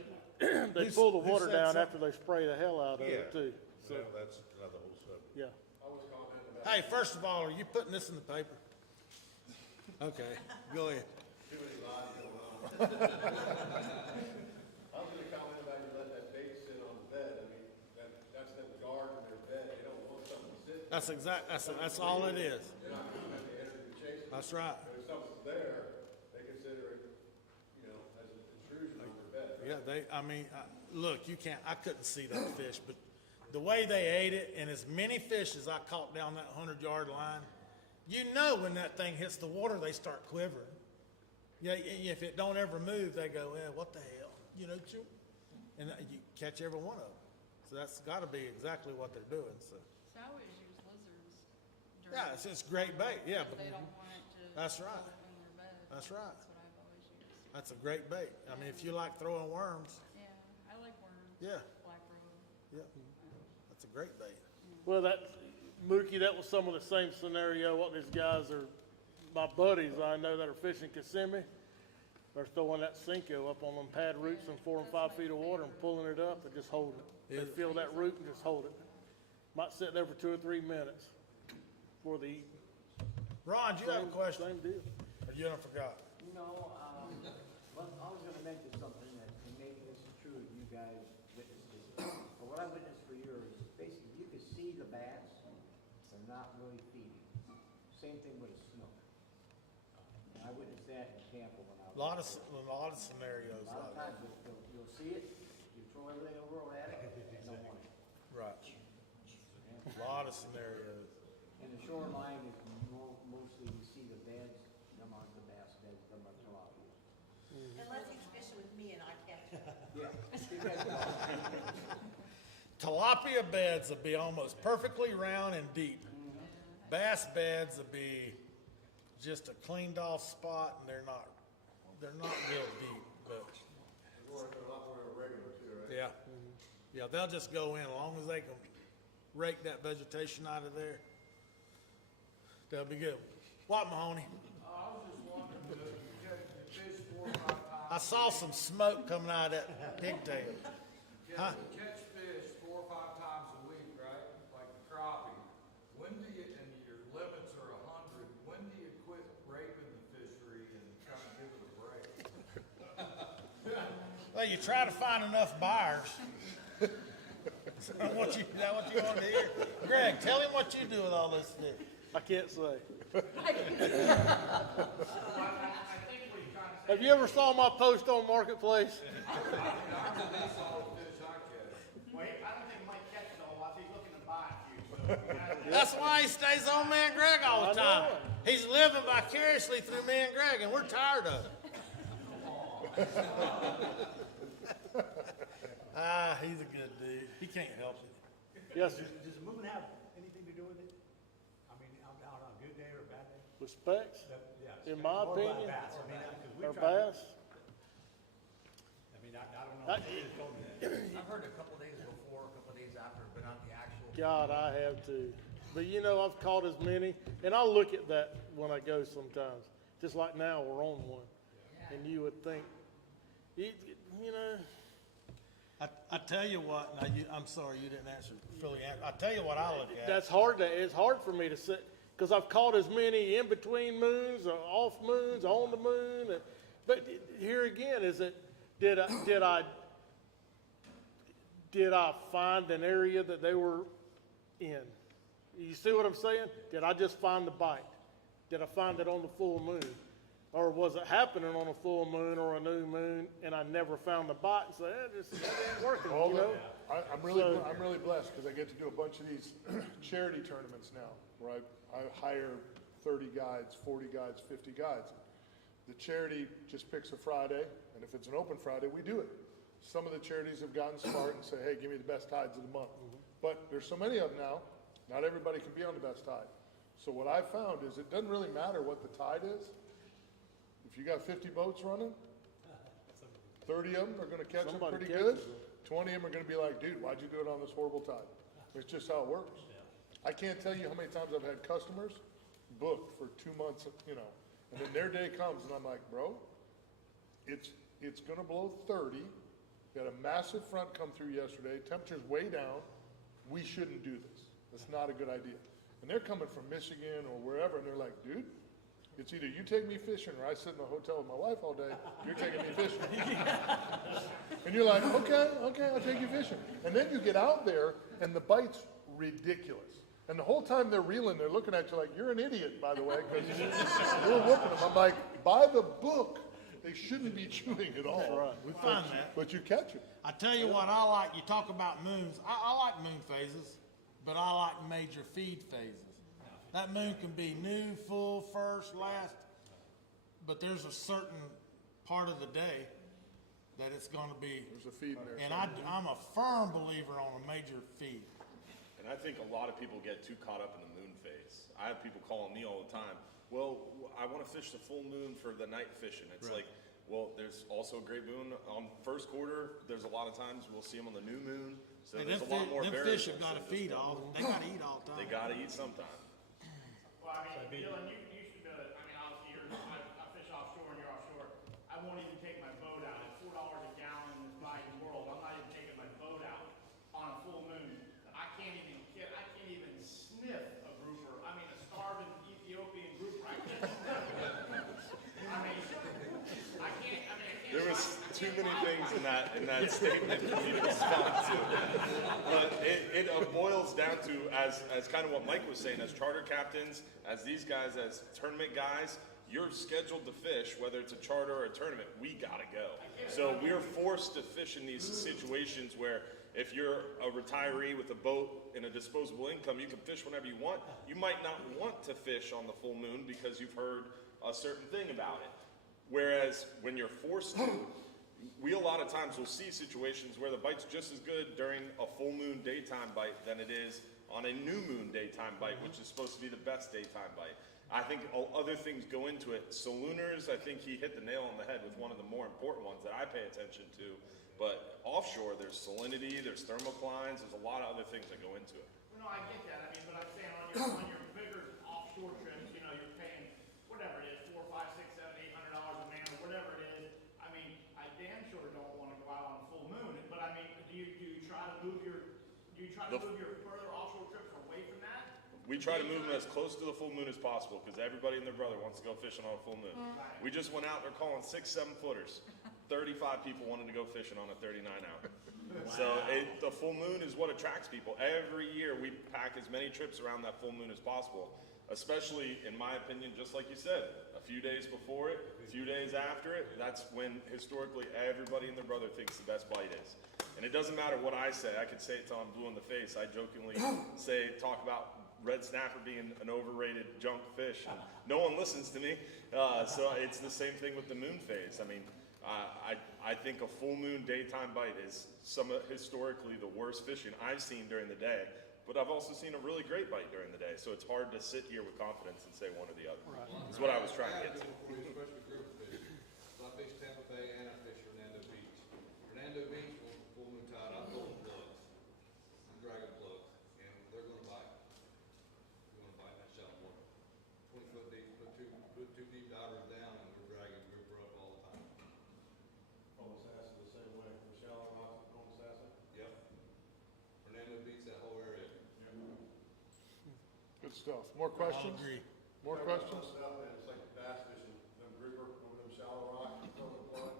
Who's- pull the who water said down something? after they spray the hell out of it too. So, Well, that's another whole subject. yeah. Hey, first of all, are you putting this in the paper? Okay, go ahead. I was gonna comment about you let that bait sit on the bed, I mean, that's them guarding their bed, they don't want something to sit, That's all it is. they're not gonna have the energy to chase it. That's right. But if something's there, they consider it, you know, as an intrusion on their bed. Yeah, look, I couldn't see that fish, but the way they ate it, and as many fish as I caught down that 100-yard line, you know when that thing hits the water, they start quivering. Yeah, if it don't ever move, they go, what the hell? You know, and you catch every one of them. So that's gotta be exactly what they're doing, so. So I always use lizards. during- Yeah, it's great bait, yeah, because but they don't want it to. That's fall right. in their bed. That's right. That's what I've always used. that's a great bait. I mean, if you like throwing worms, Yeah, I like worms. Yeah. Black robe. yeah, that's a great bait. Well, Mookie, that was some of the same scenario. What these guys are, my buddies I know that are fishing Kissimmee, they're throwing that Cinco up on them pad roots in 4 and 5 feet of water and pulling it up and just holding it. They Yeah. feel that root and just hold it. Might sit there for 2 or 3 minutes before they eat. Ron, do you have a question? Same deal. Or you don't forgot? No, well, I was gonna mention something that, and maybe this is true, you guys witnessed this, but what I witnessed for years, basically, you could see the bass, they're not really feeding. Same thing with a snook. And I witnessed that in Tampa when I was. A lot of scenarios A lot of like that. times you'll see it, you throw everything over at it, no one. Right. A lot of scenarios. And the shoreline is mostly, you see the beds, them aren't the bass beds, them are tilapia. Unless he's fishing with me and I catch it. Yeah. You guys know. Tilapia beds will be almost perfectly round and deep. Bass beds will be just a cleaned off spot, and they're not real deep, but. They're a lot more irregular too, right? Yeah. Yeah, they'll just go in, as long as they can rake that vegetation out of there. They'll be good. What, Mahoney? I was just wondering, you catch the fish 4 or 5 times. I saw some smoke coming out of that pigtail. Huh? You catch fish 4 or 5 times a week, right? Like the crappie. When do you, and your limits are 100, when do you quit raping the fishery and kind of give it a break? Well, you try to find enough buyers. Is that what you want to hear? Greg, tell him what you do with all this fish. I can't say. I think what he's trying to say, Have you ever saw my post on Marketplace? I release all the fish I catch. well, I don't think Mike catches a whole lot, he's looking to buy a few, so. That's why he stays on me and Greg all the I time. know. He's living vicariously through me and Greg, and we're tired of it. He's a good dude. He can't help it. Yes, Does the moon have anything to do with it? I mean, on a good day or a bad day? with specs, Yeah. in my Or about opinion, bass, I mean, 'cause we or tried- bass. I mean, I don't know. I- They just told me that. I've heard a couple days before, a couple days after, but not the actual. God, I have too. But you know, I've caught as many, and I look at that when I go sometimes. Just like now, we're on one. And you would think, you know, I tell you what, now I'm sorry you didn't fully answer. I tell you what I look at. it's hard for me to sit, because I've caught as many in between moons, or off moons, on the moon. But here again, is it, did I find an area that they were in? You see what I'm saying? Did I just find the bite? Did I find it on the full moon? Or was it happening on a full moon or a new moon, and I never found the bite and said, it ain't working, All you the- know? I'm really blessed because I get to do a bunch of these charity tournaments now, where I hire 30 guides, 40 guides, 50 guides. The charity just picks a Friday, and if it's an open Friday, we do it. Some of the charities have gotten smart and say, hey, give me the best tides of the month. But there's so many of them now, not everybody can be on the best tide. So what I've found is it doesn't really matter what the tide is. If you got 50 boats running, 30 of them are gonna catch them Somebody pretty catches good. them. 20 of them are gonna be like, dude, why'd you do it on this horrible tide? It's just how it works. I can't tell you how many times I've had customers booked for 2 months, you know, and then their day comes and I'm like, bro, it's gonna blow 30. We had a massive front come through yesterday, temperature's way down. We shouldn't do this. That's not a good idea. And they're coming from Michigan or wherever, and they're like, dude, it's either you take me fishing or I sit in the hotel with my wife all day, you're taking me fishing. And you're like, okay, I'll take you fishing. And then you get out there and the bite's ridiculous. And the whole time they're reeling, they're looking at you like, you're an idiot, by the way, because you're whooping them. I'm like, by the book, they shouldn't be chewing at all. We find that. But you catch it. I tell you what I like, you talk about moons, I like moon phases, but I like major feed phases. That moon can be new, full, first, last, but there's a certain part of the day that it's gonna be. There's a feed in there. And I'm a firm believer on a major feed. And I think a lot of people get too caught up in the moon phase. I have people calling me all the time. Well, I want to fish the full moon for the night fishing. It's like, well, there's also a great moon on first quarter. There's a lot of times we'll see them on the new moon. So Hey, there's a lot more them variables. fish have gotta feed they gotta eat all the time. They gotta eat sometime. Well, I mean, Dylan, you should know that, I mean, obviously, I fish offshore and you're offshore. I won't even take my boat out. At $4 a gallon in this buying world, I'm not even taking my boat out on a full moon. I can't even sniff a grouper. I mean, a starving Ethiopian grouper, I can't sniff it. I mean, I can't. There was too many things in that statement for me to respond to. But it boils down to, as kind of what Mike was saying, as charter captains, as these guys, as tournament guys, you're scheduled to fish, whether it's a charter or a tournament, we gotta go. So we're forced to fish in these situations where if you're a retiree with a boat and a disposable income, you can fish whenever you want. You might not want to fish on the full moon because you've heard a certain thing about it. Whereas when you're forced to, we a lot of times will see situations where the bite's just as good during a full moon daytime bite than it is on a new moon daytime bite, which is supposed to be the best daytime bite. I think other things go into it. Salooners, I think he hit the nail on the head with one of the more important ones that I pay attention to. But offshore, there's salinity, there's thermoclines, there's a lot of other things that go into it. Well, no, I get that. I mean, but I'm saying on your bigger offshore trips, you know, you're paying whatever it is, $4, $5, $6, $7, $800 a man or whatever it is. I mean, I damn sure don't want to go out on a full moon. But I mean, do you try to move your further offshore trips away from that? We try to move them as close to the full moon as possible because everybody and their brother wants to go fishing on a full moon. Right. We just went out, they're calling 6, 7 footers. 35 people wanted to go fishing on a 39 hour. So the full moon is what attracts people. Every year we pack as many trips around that full moon as possible, especially in my opinion, just like you said, a few days before it, a few days after it, that's when historically everybody and their brother thinks the best bite is. And it doesn't matter what I say. I could say it till I'm blue in the face. I jokingly talk about red snapper being an overrated junk fish. And no one listens to me. So it's the same thing with the moon phase. I mean, I think a full moon daytime bite is historically the worst fishing I've seen during the day, but I've also seen a really great bite during the day. So it's hard to sit here with confidence and say one or the other. That's what I was trying to get to. Especially group fish. So I fish Tampa Bay and I fish Hernando Beach. Hernando Beach, full moon tide, I'm going plugs, dragon plugs, and they're gonna bite. They're gonna bite in that shallow water. 20 foot deep, put two deep divers down, and we're dragging grouper up all the time. The same way, the shallow rocks, going Sassa. Yep. Hernando Beach, that whole area. Good stuff. More questions? agree. More questions? It's like bass fishing, them grouper over them shallow rocks, you throw the plug,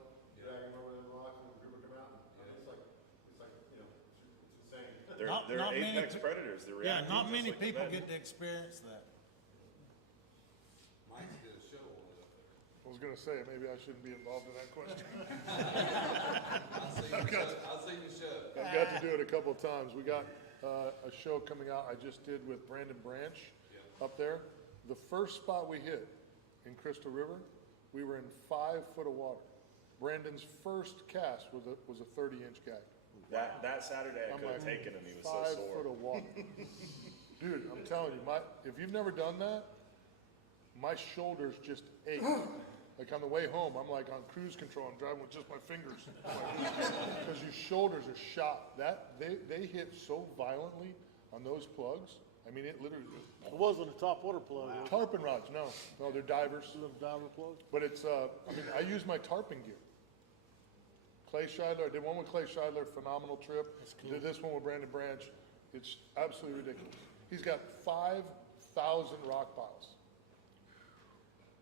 drag them over them rocks, and the grouper come out. And it's like, you know, it's insane. They're Not many apex pe- predators. They're Yeah, reacting not just many like the people bed. get to experience that. Mike's did a show on it up there. I was gonna say, maybe I shouldn't be involved in that question. I'll see you show. I've got to do it a couple of times. We got a show coming out I just did with Brandon Branch up there. The first spot we hit in Crystal River, we were in 5 foot of water. Brandon's first cast was a 30-inch gag. That Saturday I I'm could have like, taken him. He was 5 so sore. foot of water. Dude, I'm telling you, if you've never done that, my shoulders just ache. Like on the way home, I'm like on cruise control, I'm driving with just my fingers. Because your shoulders are shot. They hit so violently on those plugs. I mean, it literally, It wasn't a top water plug. Was it? tarpon rods, no, they're divers. Little diver plug. But it's, I mean, I use my tarpon gear. Clay Scheidler, I did one with Clay Scheidler, phenomenal trip. Did this one with Brandon Branch. It's absolutely ridiculous. He's got 5,000 rock piles.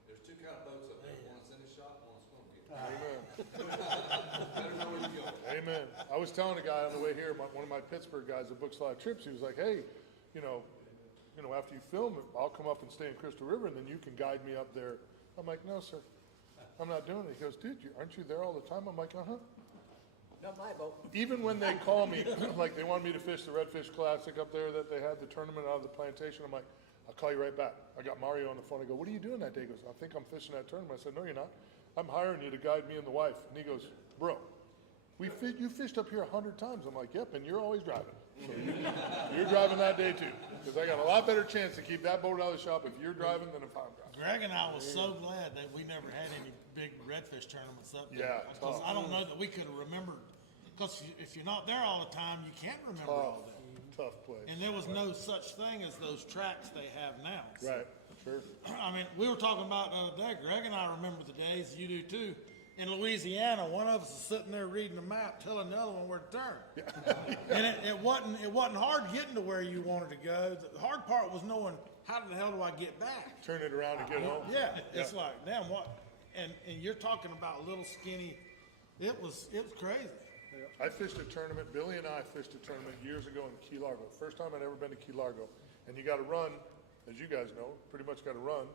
There's two kind of boats up there, one's in the shop, one's smoking. Amen. Better know where you're going. Amen. I was telling a guy on the way here, one of my Pittsburgh guys that books a lot of trips, he was like, hey, you know, after you film it, I'll come up and stay in Crystal River and then you can guide me up there. I'm like, no, sir, I'm not doing it. He goes, dude, aren't you there all the time? I'm like, uh-huh. Not my boat. Even when they call me, like they wanted me to fish the Redfish Classic up there that they had, the tournament out of the plantation, I'm like, I'll call you right back. I got Mario on the phone. I go, what are you doing that day? He goes, I think I'm fishing that tournament. I said, no, you're not. I'm hiring you to guide me and the wife. And he goes, bro, you fished up here 100 times. I'm like, yep, and you're always driving. So you're driving that day too. Because I got a lot better chance to keep that boat out of the shop if you're driving than if I'm driving. Greg and I was so glad that we never had any big redfish tournaments up there. Yeah, Because tough. I don't know that we could have remembered, because if you're not there all the time, you can't remember all that. Tough place. And there was no such thing as those tracks they have now. Right, sure. I mean, we were talking about the other day, Greg and I remember the days, you do too. In Louisiana, one of us is sitting there reading the map, telling the other one where to turn. And it wasn't hard getting to where you wanted to go. The hard part was knowing how the hell do I get back? Turn it around and get home. Yeah, it's like, damn, what? And you're talking about little skinny. It was crazy. I fished a tournament, Billy and I fished a tournament years ago in Key Largo. First time I'd ever been to Key Largo. And you gotta run, as you guys know, pretty much gotta run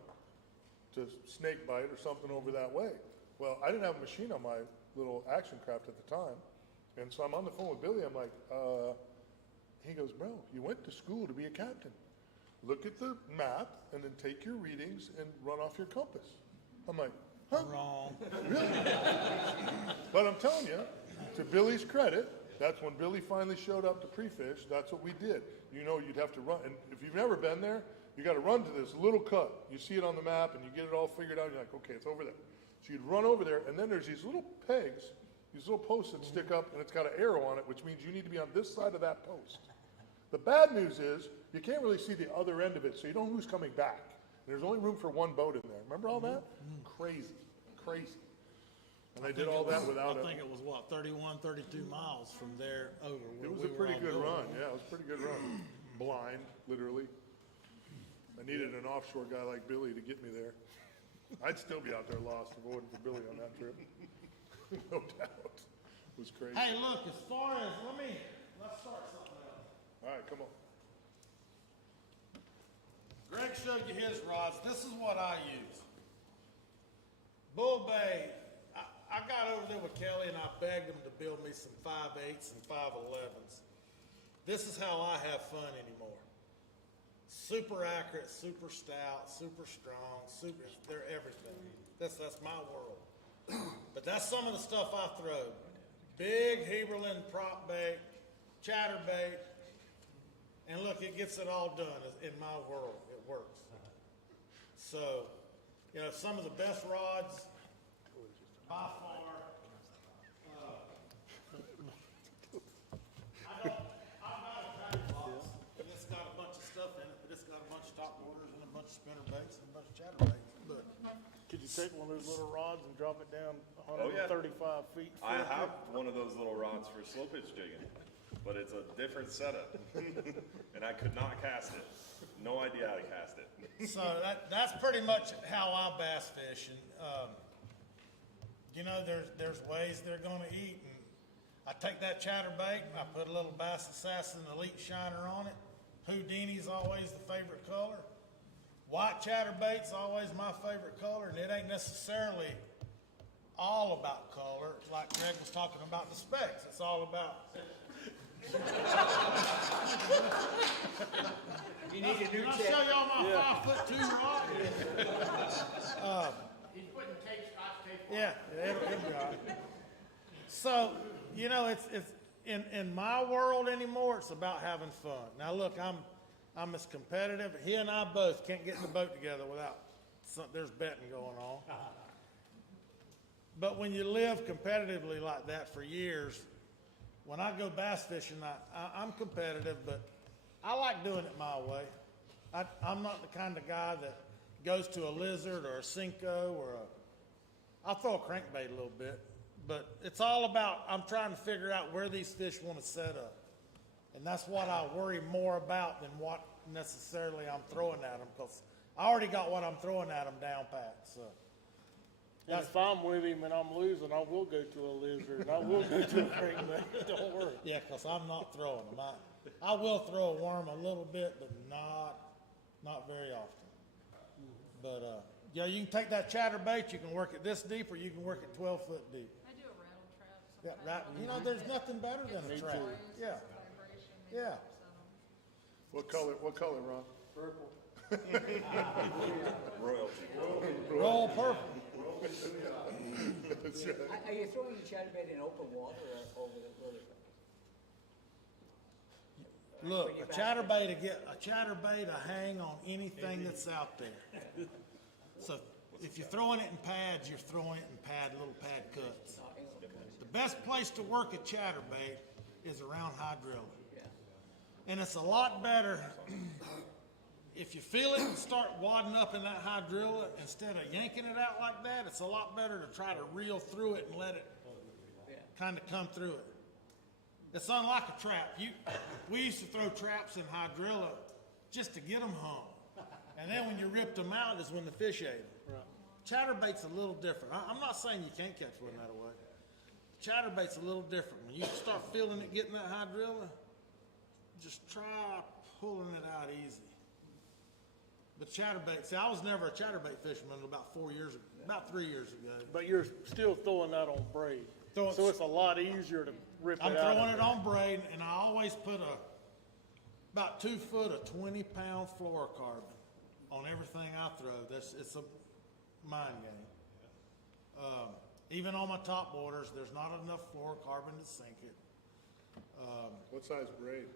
to snake bite or something over that way. Well, I didn't have a machine on my little action craft at the time. And so I'm on the phone with Billy, I'm like, he goes, bro, you went to school to be a captain. Look at the map and then take your readings and run off your compass. I'm like, huh? Wrong. Really? But I'm telling you, to Billy's credit, that's when Billy finally showed up to pre-fish, that's what we did. You know, you'd have to run, and if you've never been there, you gotta run to this little cut. You see it on the map and you get it all figured out, and you're like, okay, it's over there. So you'd run over there, and then there's these little pegs, these little posts that stick up, and it's got an arrow on it, which means you need to be on this side of that post. The bad news is, you can't really see the other end of it, so you don't know who's coming back. And there's only room for one boat in there. Remember all that? Crazy, crazy. And I did all that without I think it was what, 31, 32 miles from there over. It was a pretty good run, yeah, it was a pretty good run. Blind, literally. I needed an offshore guy like Billy to get me there. I'd still be out there lost if it wasn't for Billy on that trip. No doubt. It was crazy. Hey, look, as far as, let's start something else. All right, come on. Greg showed you his rods. This is what I use. Bull Bay, I got over there with Kelly and I begged him to build me some 5/8s and 5/11s. This is how I have fun anymore. Super accurate, super stout, super strong, they're everything. That's my world. But that's some of the stuff I throw. Big Heberlin prop bait, chatterbait, and look, it gets it all done in my world. It works. So, you know, some of the best rods by far. I've got a tackle box, and it's got a bunch of stuff in it, but it's got a bunch of top waters and a bunch of spinner baits and a bunch of chatterbaits. But Could you take one of those little rods and drop it down Oh, yeah. 135 feet? I have one of those little rods for slow pitch jigging, but it's a different setup. And I could not cast it. No idea how to cast it. so that's pretty much how I bass fish. And, you know, there's ways they're going to eat. And I take that chatterbait, I put a little Bass Assassin Elite Shiner on it. Houdini's always the favorite color. White chatterbait's always my favorite color, and it ain't necessarily all about color, like Greg was talking about the specs. It's all about. You need a new I'll tip. show y'all my 5'2" rod. He's putting Scotch tape on. Yeah, it'll be all right. So, you know, it's in my world anymore, it's about having fun. Now look, I'm as competitive. He and I both can't get in the boat together without there's betting going on. But when you live competitively like that for years, when I go bass fishing, I'm competitive, but I like doing it my way. I'm not the kind of guy that goes to a lizard or a Cinco I'll throw a crankbait a little bit, but it's all about, I'm trying to figure out where these fish want to set up. And that's what I worry more about than what necessarily I'm throwing at them, because I already got what I'm throwing at them down pat, so. And if I'm with him and I'm losing, I will go to a lizard, and I will go to a crankbait, don't worry. Yeah, because I'm not throwing them. I will throw a worm a little bit, but not very often. But, yeah, you can take that chatterbait, you can work it this deep, or you can work it 12 foot deep. I do a rattle trap Yeah, sometimes. you know, there's nothing better than a trap. Yeah, yeah. What color, Ron? Purple. Royalty. Royal purple. That's right. Are you throwing your chatterbait in open water or over the lily? Look, a chatterbait to hang on anything that's out there. So if you're throwing it in pads, you're throwing it in little pad cuts. The best place to work a chatterbait is around hydrilla. And it's a lot better if you feel it and start wadding up in that hydrilla, instead of yanking it out like that, it's a lot better to try to reel through it and let it kind of come through it. It's unlike a trap. We used to throw traps in hydrilla just to get them hung. And then when you ripped them out is when the fish ate them. Right. Chatterbait's a little different. I'm not saying you can't catch one that way. Chatterbait's a little different. When you start feeling it getting that hydrilla, just try pulling it out easy. But chatterbait, see, I was never a chatterbait fisherman until about 3 years ago. But you're still throwing that on braid. So it's a lot easier to rip it out. I'm throwing it on braid, and I always put about 2 foot of 20-pound fluorocarbon on everything I throw. It's a mind game. Even on my top waters, there's not enough fluorocarbon to sink it. What size braid?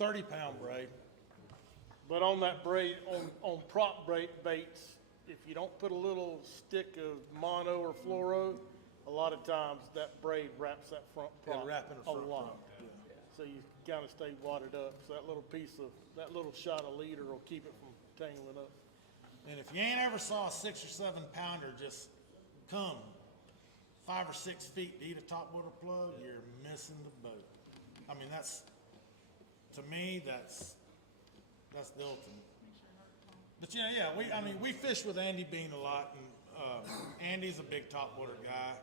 30-pound braid. But on that braid, on prop baits, if you don't put a little stick of mono or fluoro, a lot of times that braid wraps that front prop It'll wrap in the front a lot. prop, yeah. So you kind of stay wadded up. So that little shot of leader will keep it from tangling up. And if you ain't ever saw a 6 or 7 pounder just come 5 or 6 feet to eat a topwater plug, you're missing the boat. I mean, to me, that's the ultimate. But yeah, we fish with Andy Bean a lot, and Andy's a big topwater guy.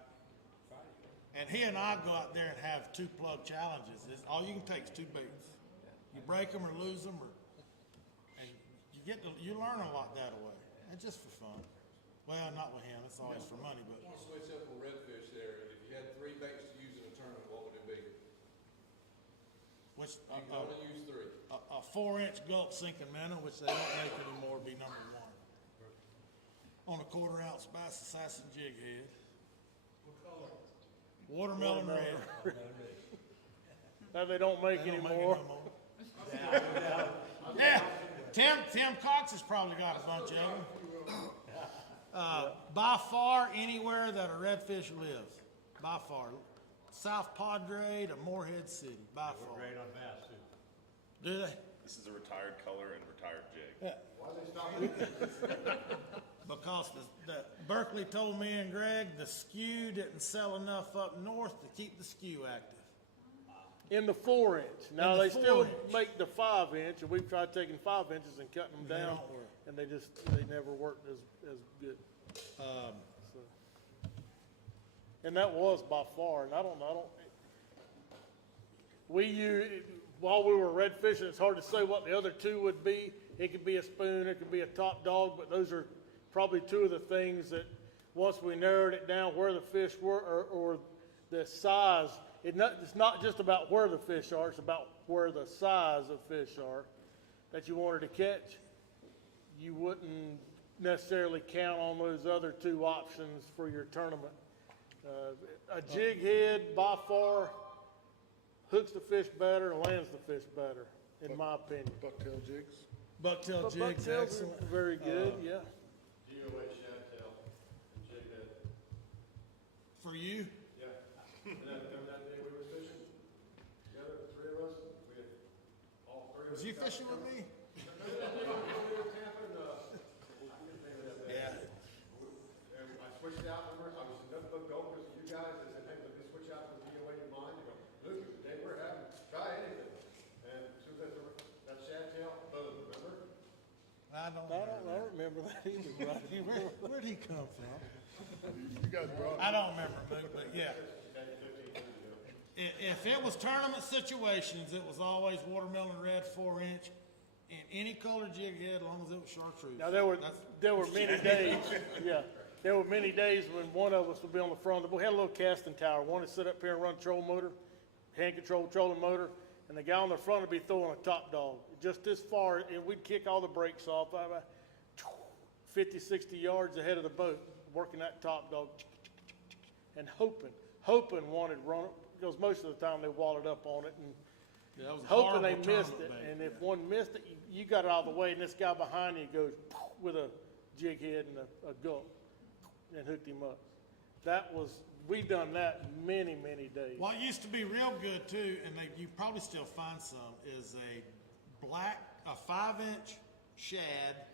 And he and I go out there and have 2 plug challenges. All you can take is 2 baits. You break them or lose them, and you learn a lot that way. And just for fun. Well, not with him. It's always for money, but. I'll switch up on redfish there. If you had 3 baits to use in a tournament, what would it be? Which, You can only use 3. a 4-inch gulp sinking minnow, which they don't make anymore, would be number 1. On a 1/4 ounce bass assassin jig head. What color? Watermelon red. That they don't make They don't make it anymore. no more. Yeah, Tim Cox has probably got a bunch of them. By far, anywhere that a redfish lives, by far. South Padre to Morehead City, by far. Great on bass too. Do they? This is a retired color and retired jig. Yeah. Why they stop? Because the Berkeley told me and Greg the skew didn't sell enough up north to keep the skew active. In the 4-inch. Now In the they still 4-inch. make the 5-inch, and we've tried taking 5 inches and cutting them They down, don't work. and they never worked as good. So. And that was by far, and while we were red fishing, it's hard to say what the other 2 would be. It could be a spoon, it could be a top dog, but those are probably 2 of the things that, once we narrowed it down where the fish were, or the size, it's not just about where the fish are, it's about where the size of fish are that you wanted to catch. You wouldn't necessarily count on those other 2 options for your tournament. A jig head, by far, hooks the fish better and lands the fish better, in my opinion. Bucktail jigs? Bucktail But jigs, bucktails excellent. are very good, yeah. DOA, shadtail, and jig head. For you? Yeah. And then that day we were fishing together, the three of us, we had all three of us. Was you fishing with me? Yeah. And I switched out, remember, I was nothing but go with you guys, I said, hey, let me switch out to the DOA in mind, you go, Luke, today we're having, try anything. And as soon as that shad tail, boom, remember? I don't I don't remember that either, Rodney. Where'd he come from? You guys brought I don't remember, but yeah. If it was tournament situations, it was always watermelon red 4-inch and any color jig head as long as it was chartreuse. Now, there were many days, yeah, there were many days when one of us would be on the front. We had a little casting tower. One would sit up here and run troll motor, hand control trolling motor, and the guy on the front would be throwing a top dog just this far, and we'd kick all the brakes off, 50, 60 yards ahead of the boat, working that top dog, and hoping one would run it, because most of the time they walled up on it, and Yeah, that was a hoping they horrible missed it. tournament bait. And if one missed it, you got it out of the way, and this guy behind you goes with a jig head and a gulp and hooked him up. We done that many, many days. What used to be real good too, and you probably still find some, is a 5-inch shad.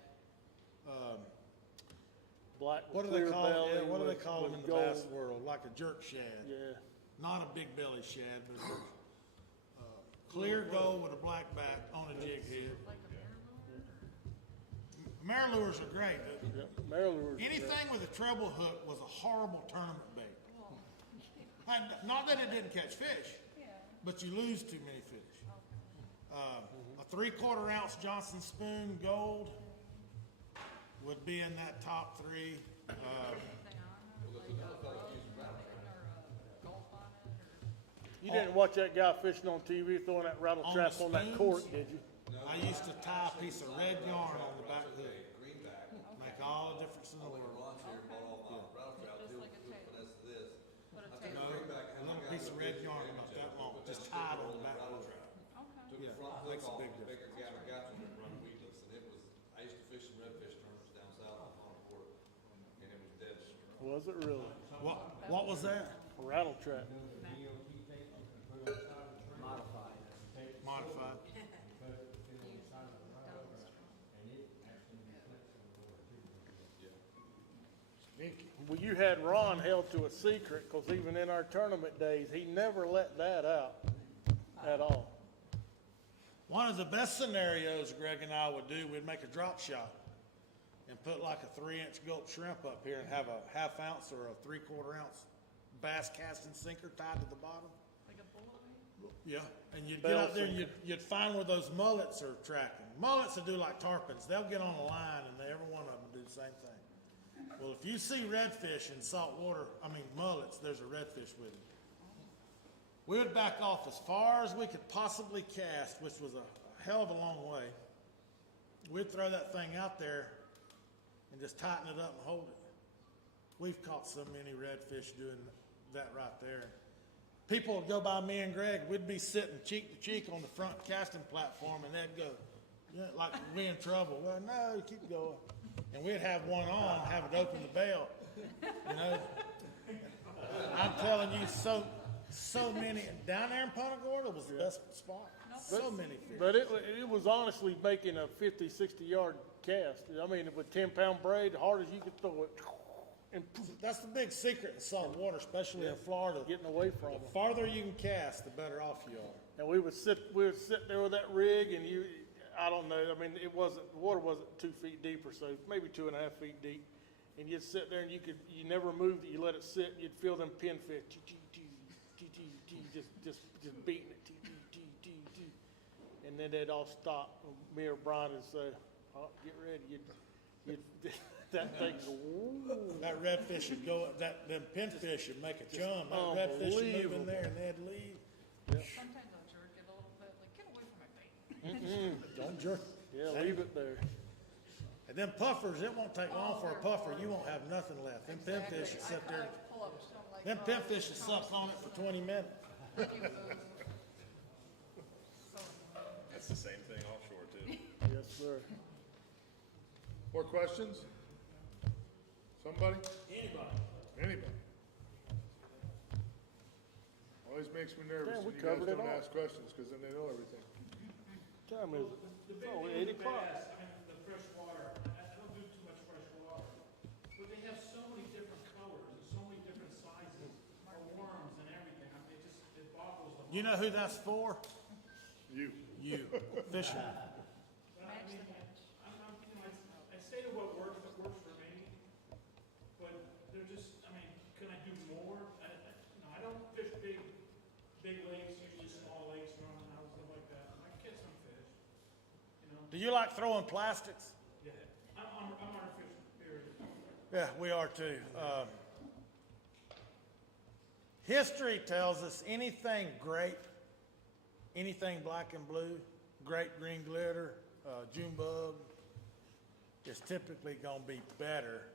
Black What do they clear call it? belly Yeah, what do they with- call them with in the bass gold. world? Like a jerk shad. Yeah. Not a big belly shad, but clear gold with a black back on a jig head. Like a Marlure? Marlures are great. Yeah, Maryland. Anything with a treble hook was a horrible tournament bait. Not that it didn't catch fish, Yeah. but you lose too many fish. A 3/4 ounce Johnson spoon gold would be in that top three. Anything on it, like a rub or a golf on it, or? You didn't watch that guy fishing on TV throwing that rattle On trap the on that spoons? cork, did you? I used to tie a piece of red yarn on the back hook. Greenback. Make all the difference in the world. Ron's here, bought all my rattle traps, Just he'll like a he'll tail. finesse this. Put a I took tail. a greenback, A had my little guys piece of go red fishing, yarn and about just that long, put just that tied sticker on the back rattle hook. trap. Okay. Took Yeah, the front makes hook a off, big the bigger difference. gabber gaps and run weedless, and it was, I used to fish some redfish tournaments down south on Port, and it was dead. Was it really? What was that? A rattle trap. Modified. Modified. Well, you had Ron held to a secret, because even in our tournament days, he never let that out at all. One of the best scenarios Greg and I would do, we'd make a drop shot and put like a 3-inch gulp shrimp up here and have a 1/2 ounce or a 3/4 ounce bass casting sinker tied to the bottom. Like a bullwhip? Yeah, and you'd get Bell out there and sinker. you'd find where those mullets are tracking. Mullets will do like tarpons. They'll get on a line and every one of them do the same thing. Well, if you see redfish in salt water, mullets, there's a redfish with you. We would back off as far as we could possibly cast, which was a hell of a long way. We'd throw that thing out there and just tighten it up and hold it. We've caught so many redfish doing that right there. People would go by me and Greg, we'd be sitting cheek to cheek on the front casting platform, and they'd go, yeah, like we in trouble. Well, no, keep going. And we'd have one on, have it open the bell, you know. I'm telling you, so many, down there in Punta Gorda was the best spot. So many fish. But it was honestly making a 50, 60-yard cast. I mean, with 10-pound braid, hard as you could throw it, and That's the big secret in salt water, especially in Florida. getting away from The them. farther you can cast, the better off you are. And we would sit there with that rig, and I don't know, I mean, the water wasn't 2 feet deep or so, maybe 2.5 feet deep. And you'd sit there and you never moved it, you let it sit, and you'd feel them pinfish, just beating it, and then they'd all stop. Me or Brian would say, oh, get ready, that thing go, woo. That redfish would go, them pinfish would make a chum. That redfish would move in unbelievable. there and they'd leave. Sometimes I'll jerk it a little bit, like, get away from my bait. Don't jerk. Yeah, leave it there. And them puffers, it won't take long for a puffer. You won't have nothing left. Them Exactly. pinfish will sit I there. like to pull up, so I'm like, Them oh, pinfish will suck on it for 20 minutes. then you move. So, That's the same thing offshore too. Yes, sir. More questions? Somebody? Anybody? Always makes me nervous Yeah, we when you guys covered it don't all. ask questions, because then they know everything. What time is it? The It's big only thing 8 with the o'clock. bass, I mean, the fresh water, I don't do too much fresh water, but they have so many different colors and so many different sizes of worms and everything. I mean, it boggles the mind. You know who that's for? You. You, fishing. But I mean, I say to what works for me, but they're just, I mean, can I do more? I don't fish big lakes, usually small lakes, running out, stuff like that. I can catch some fish, you know? Do you like throwing plastics? Yeah, I'm artificial, period. Yeah, we are too. History tells us anything great, anything black and blue, great green glitter, June bug, is typically going to be better.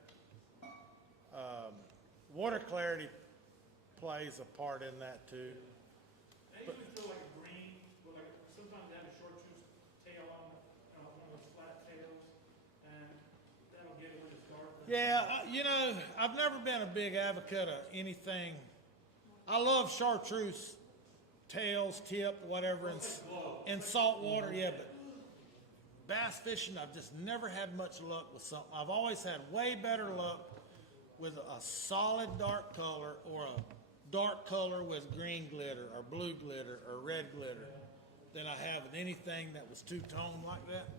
Water clarity plays a part in that too. They usually throw like a green, but like sometimes they have a chartreuse tail on one of those flat tails, and that'll get it when it's dark. Yeah, you know, I've never been a big advocate of anything. I love chartreuse tails, tip, whatever, in salt water, yeah, but bass fishing, I've just never had much luck with something. I've always had way better luck with a solid dark color or a dark color with green glitter or blue glitter or red glitter than I have with anything that was two-tone like that.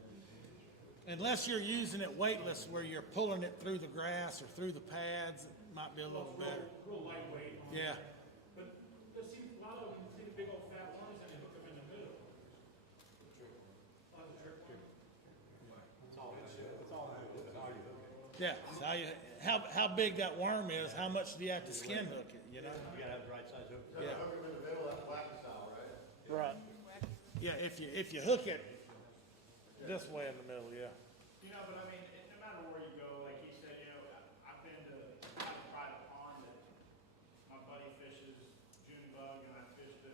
Unless you're using it weightless where you're pulling it through the grass or through the pads, it might be a little better. Real lightweight. Yeah. But you'll see a lot of them, see the big old fat ones, and they hook them in the middle. A lot of the jerk ones. Yeah, so how big that worm is, how much do you have to skin hook it, you know? You gotta have the right size hook. Yeah. Hook 'em in the middle, that's wacky style, right? Right. Yeah, if you hook it this way in the middle, yeah. You know, but I mean, no matter where you go, like he said, you know, I've been to a private pond that my buddy fishes June bug, and I fished the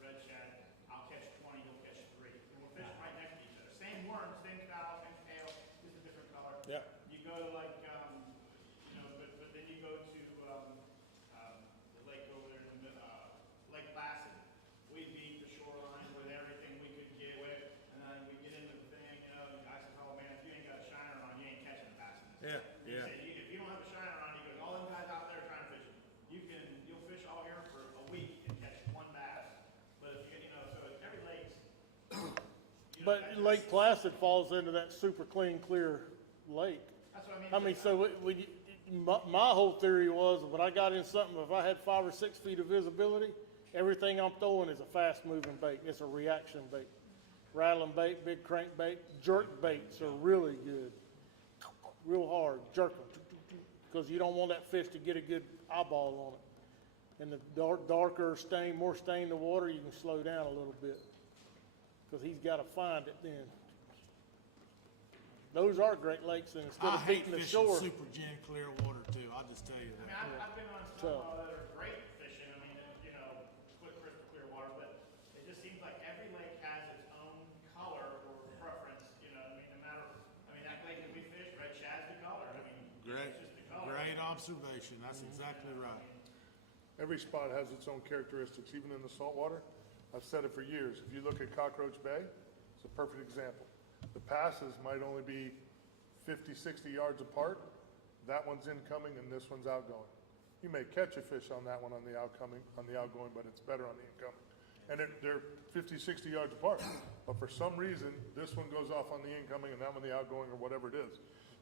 red shad. I'll catch 20, he'll catch 3. And we're fishing right next to each other. Same worm, same foul, same tail, just a different color. Yeah. You go to like, you know, but then you go to the lake over there, Lake Placid. We beat the shoreline with everything we could get with, and then we get into the thing, you know, the guy says, oh man, if you ain't got a shiner on, you ain't catching a bass in this. Yeah, He yeah. said, if you don't have a shiner on, he goes, all them guys out there trying to fish, you'll fish all here for a week and catch one bass. But if you, you know, so every lake's, you know, But that's Lake Placid falls into that super clean, clear lake. that's what I mean. I mean, so my whole theory was when I got in something, if I had 5 or 6 feet of visibility, everything I'm throwing is a fast moving bait. It's a reaction bait. Rattling bait, big crank bait, jerk baits are really good. Real hard, jerk them. Because you don't want that fish to get a good eyeball on it. And the darker stain, more stain the water, you can slow down a little bit. Because he's got to find it then. Those are Great Lakes, and instead I of hate beating the fishing shore, super gin clear water too, I'll just tell you I mean, that. I've been on some that are great fishing. I mean, you know, crystal clear water, but it just seems like every lake has its own color or preference. You know, I mean, no matter, I mean, that lake that we fished, red shad's the color. I mean, Great, it's just the color. great observation, that's exactly right. Every spot has its own characteristics, even in the saltwater. I've said it for years. If you look at Cockroach Bay, it's a perfect example. The passes might only be 50, 60 yards apart. That one's incoming and this one's outgoing. You may catch a fish on that one on the outgoing, but it's better on the incoming. And they're 50, 60 yards apart. But for some reason, this one goes off on the incoming and that one the outgoing or whatever it is.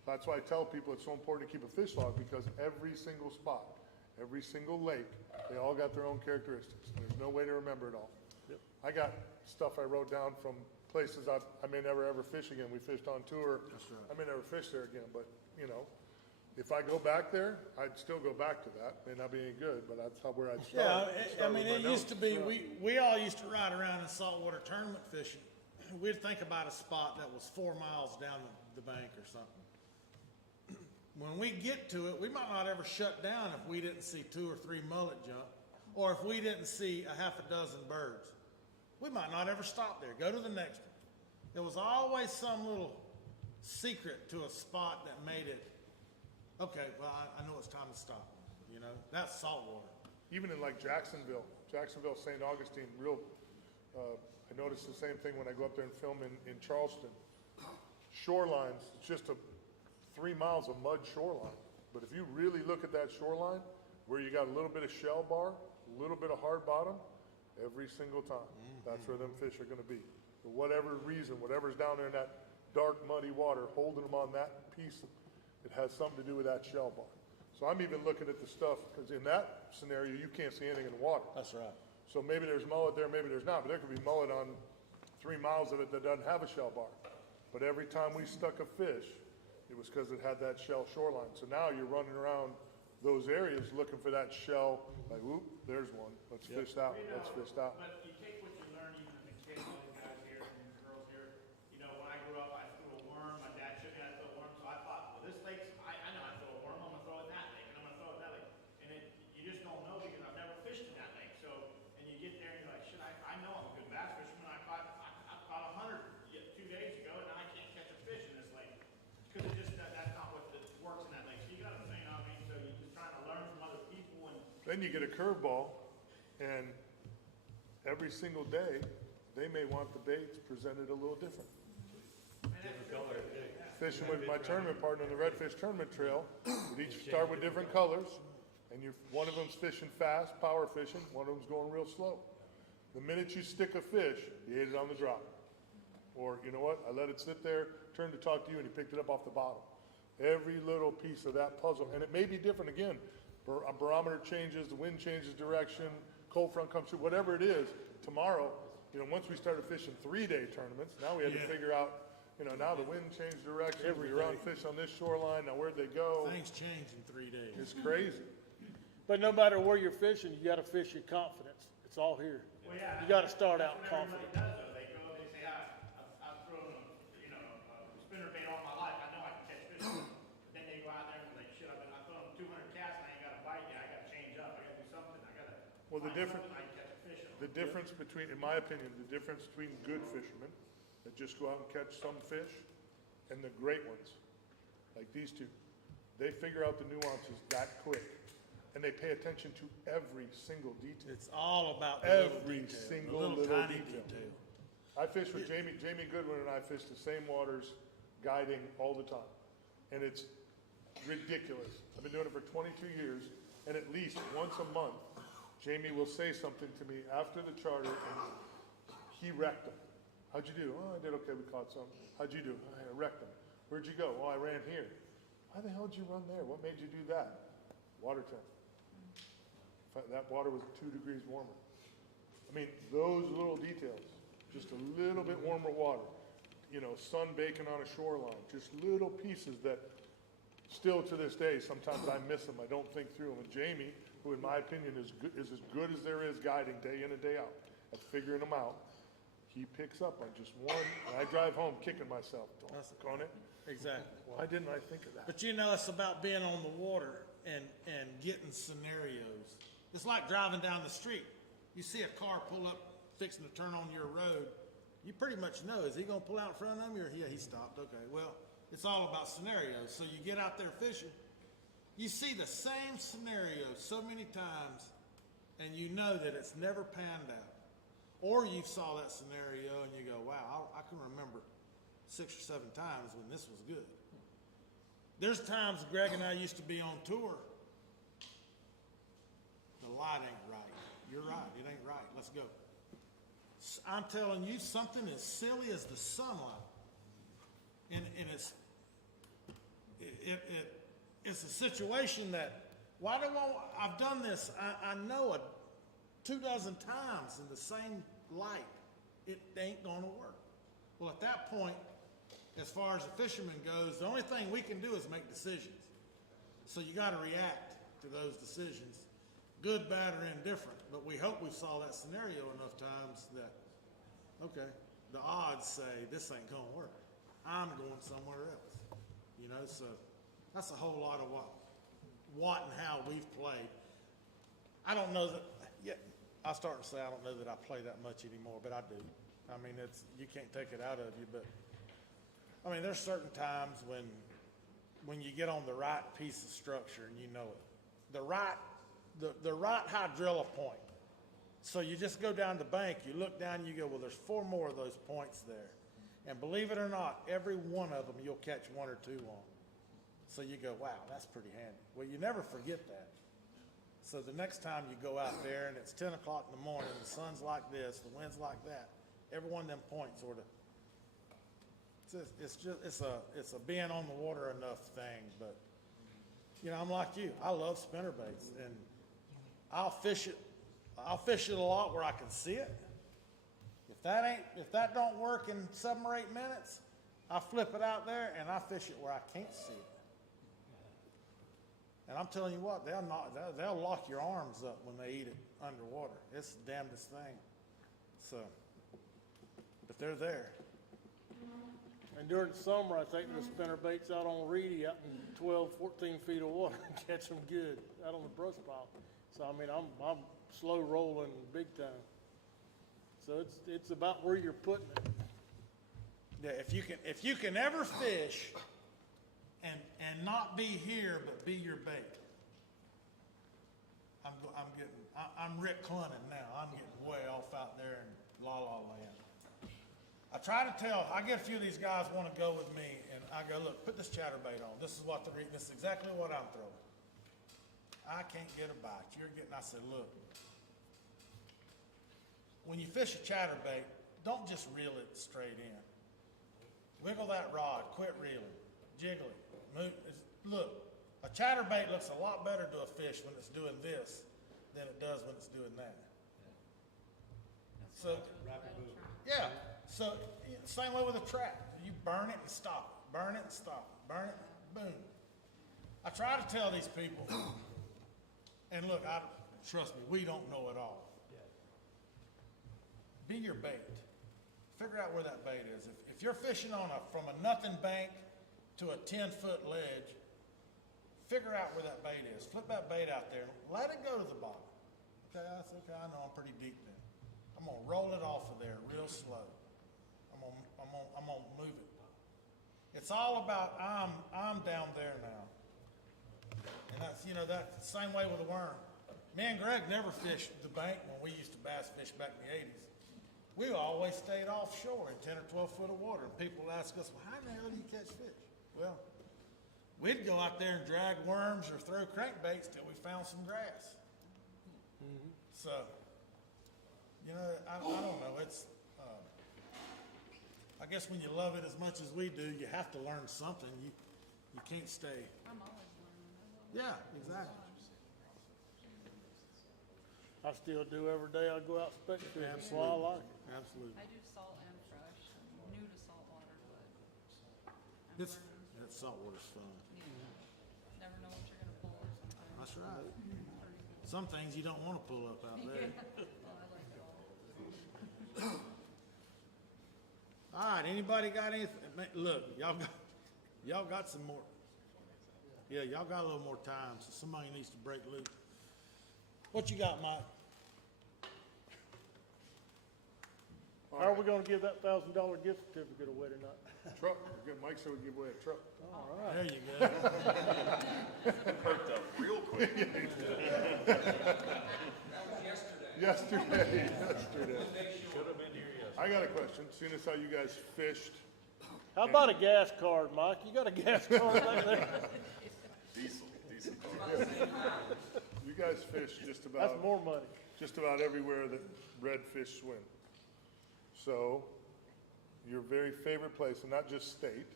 That's why I tell people it's so important to keep a fish log, because every single spot, every single lake, they all got their own characteristics. There's no way to remember it all. Yep. I got stuff I wrote down from places I may never ever fish again. We fished on tour. That's right. I may never fish there again, but you know, if I go back there, I'd still go back to that. May not be any good, but that's where I'd start. Yeah, I mean, it used to be, we all used to ride around in saltwater tournament fishing. We'd think about a spot that was 4 miles down the bank or something. When we get to it, we might not ever shut down if we didn't see 2 or 3 mullet jump, or if we didn't see a half a dozen birds. We might not ever stop there. Go to the next one. There was always some little secret to a spot that made it, okay, well, I know it's time to stop. You know, that's saltwater. even in like Jacksonville, St. Augustine, I noticed the same thing when I go up there and film in Charleston. Shorelines, it's just 3 miles of mud shoreline. But if you really look at that shoreline, where you got a little bit of shell bar, a little bit of hard bottom, every single time, that's where them fish are gonna be. For whatever reason, whatever's down there in that dark, muddy water, holding them on that piece, it has something to do with that shell bar. So I'm even looking at the stuff, because in that scenario, you can't see anything in the water. That's right. So maybe there's mullet there, maybe there's not, but there could be mullet on 3 miles of it that doesn't have a shell bar. But every time we stuck a fish, it was because it had that shell shoreline. So now you're running around those areas looking for that shell, like, whoop, there's one, let's fish that one, let's fish that one. But you take what you learn, even the kids and the guys here and the girls here. You know, when I grew up, I threw a worm. My dad showed me how to throw a worm, so I thought, well, this lake's, I know how to throw a worm. I'm gonna throw it in that lake, and I'm gonna throw it in that lake. And you just don't know because I've never fished in that lake. So, and you get there and you're like, shit, I know I'm a good bass fisherman. I caught 100 2 days ago, and now I can't catch a fish in this lake because that's not what works in that lake. So you gotta, you know what I mean? So you're just trying to learn from other people and. Then you get a curveball, and every single day, they may want the baits presented a little different. Fishing with my tournament partner on the Redfish Tournament Trail, we each start with different colors, and one of them's fishing fast, power fishing, one of them's going real slow. The minute you stick a fish, you hit it on the drop. Or, you know what, I let it sit there, turned to talk to you, and he picked it up off the bottom. Every little piece of that puzzle, and it may be different again. A barometer changes, the wind changes direction, cold front comes through, whatever it is. Tomorrow, you know, once we started fishing 3-day tournaments, now we had to figure out, you know, now the wind changed direction, we run fish on this shoreline, now where'd they go? Things change in 3 days. It's crazy. But no matter where you're fishing, you gotta fish your confidence. It's all here. Well, yeah, You gotta start out that's what everybody confident. does, though. They go, they say, I've thrown, you know, a spinner bait all my life. I know I can catch fish. Then they go out there and they're like, shit, I've thrown 200 casts and I ain't got a bite yet. I gotta change up. I gotta do something. I gotta Well, the find difference, something I can catch a fish on. the difference between, in my opinion, the difference between good fishermen that just go out and catch some fish and the great ones, like these two, they figure out the nuances that quick. And they pay attention to every single detail. It's all about the little Every detail, single the little tiny detail. I fish with Jamie Goodwin and I fish the same waters, guiding all the time. And it's ridiculous. I've been doing it for 22 years, and at least once a month, Jamie will say something to me after the charter, and he wrecked them. How'd you do? Oh, I did okay, we caught some. How'd you do? I wrecked them. Where'd you go? Oh, I ran here. Why the hell did you run there? What made you do that? Water temp. That water was 2 degrees warmer. I mean, those little details, just a little bit warmer water, you know, sun baking on a shoreline, just little pieces that still to this day, sometimes I miss them. I don't think through them. And Jamie, who in my opinion is as good as there is guiding day in and day out at figuring them out, he picks up on just one, and I drive home kicking myself. On it. Exactly. Why didn't I think of that? But you know, it's about being on the water and getting scenarios. It's like driving down the street. You see a car pull up, fixing to turn on your road. You pretty much know, is he gonna pull out in front of me or, yeah, he stopped, okay. Well, it's all about scenarios. So you get out there fishing, you see the same scenario so many times, and you know that it's never panned out. Or you saw that scenario and you go, wow, I can remember 6 or 7 times when this was good. There's times Greg and I used to be on tour. The light ain't right. You're right, it ain't right. Let's go. I'm telling you, something as silly as the sunlight. And it's a situation that, I've done this, I know 24 times in the same light. It ain't gonna work. Well, at that point, as far as a fisherman goes, the only thing we can do is make decisions. So you gotta react to those decisions, good, bad, or indifferent. But we hope we saw that scenario enough times that, okay, the odds say this ain't gonna work. I'm going somewhere else. You know, so that's a whole lot of what and how we've played. I don't know that, I'll start to say I don't know that I play that much anymore, but I do. I mean, you can't take it out of you, but I mean, there's certain times when you get on the right piece of structure and you know it. The right the right hydrilla point. So you just go down the bank, you look down, you go, well, there's 4 more of those points there. And believe it or not, every one of them you'll catch 1 or 2 on. So you go, wow, that's pretty handy. Well, you never forget that. So the next time you go out there and it's 10 o'clock in the morning, the sun's like this, the wind's like that, every one of them points sort of, it's a being on the water enough thing. But you know, I'm like you, I love spinner baits, and I'll fish it a lot where I can see it. If that don't work in 7 or 8 minutes, I flip it out there and I fish it where I can't see it. And I'm telling you what, they'll lock your arms up when they eat it underwater. It's the damnedest thing. So, but they're there. And during the summer, I take the spinner baits out on Reedy out in 12, 14 feet of water and catch them good out on the brush pile. So, I mean, I'm slow rolling big time. So it's about where you're putting it. Yeah, if you can ever fish and not be here but be your bait. I'm Rick Clunnan now. I'm getting way off out there in La La Land. I get a few of these guys want to go with me, and I go, look, put this chatterbait on. This is exactly what I'm throwing. I can't get a bite. I said, look, when you fish a chatterbait, don't just reel it straight in. Wiggle that rod, quit reeling, jiggle it. Move. Look, a chatterbait looks a lot better to a fish when it's doing this than it does when it's doing that. So, yeah. So, same way with a trap. You burn it and stop it. Burn it and stop it. Burn it, boom. I try to tell these people, and look, trust me, we don't know it all. Be your bait. Figure out where that bait is. If you're fishing from a nothing bank to a 10-foot ledge, figure out where that bait is. Flip that bait out there and let it go to the bottom. Okay, that's okay. I know I'm pretty deep then. I'm gonna roll it off of there real slow. I'm gonna move it. It's all about I'm down there now. And that's that's the same way with a worm. Me and Greg never fished the bank when we used to bass fish back in the 80s. We always stayed offshore in 10 or 12 foot of water. And people would ask us, well, how the hell do you catch fish? Well, we'd go out there and drag worms or throw crankbaits till we found some grass. Mm-hmm. So, I don't know. It's, I guess when you love it as much as we do, you have to learn something. You can't stay. I'm always learning. Yeah, exactly. I still do every day. I go out and spec fish. That's why I like it. Absolutely. I do salt and fresh. I'm new to saltwater, but I'm That learning. saltwater's fun. Never know what you're gonna pull sometimes. That's right. Some things you don't want to pull up out there. Well, I like it all. All right, anybody got anything? Look, y'all got some more. Yeah, y'all got a little more time, so somebody needs to break loose. What you got, Mike? How are we gonna give that $1,000 gift certificate away tonight? Truck, Mike said we'd give away a truck. All right. There you go. Perked up real quick. Yesterday. Should have been here yesterday. I got a question, seeing as how you guys fished, How about a gas card, Mike? You got a gas card back there? Diesel. you guys fished That's more money. just about everywhere that redfish swim. So, your very favorite place, and not just state,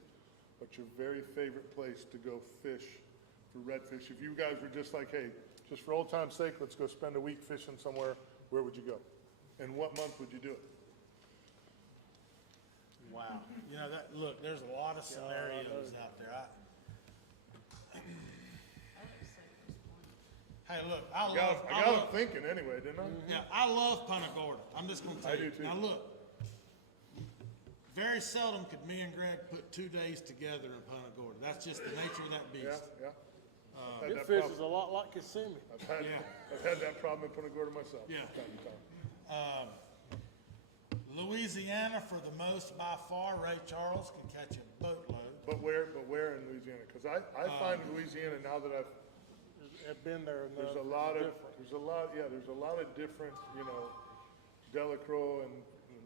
but your very favorite place to go fish for redfish. If you guys were just like, hey, just for old time's sake, let's go spend a week fishing somewhere, where would you go? And what month would you do it? Wow. Look, there's a lot of scenarios out there. Hey, look, I got them thinking anyway, didn't I? Yeah, I love Punta Gorda. I'm just gonna tell I you. do too. Now look, very seldom could me and Greg put 2 days together in Punta Gorda. That's just the nature of that beast. Yeah. Had It that fishes problem. a lot like Kissimmee. I've had that problem in Punta Gorda myself. Yeah. Time to time. Louisiana, for the most by far, Ray Charles can catch a boatload. But where in Louisiana? Because I find Louisiana, now that I've have been there enough. There's a it's lot of, different. there's a lot of different, Delacroix and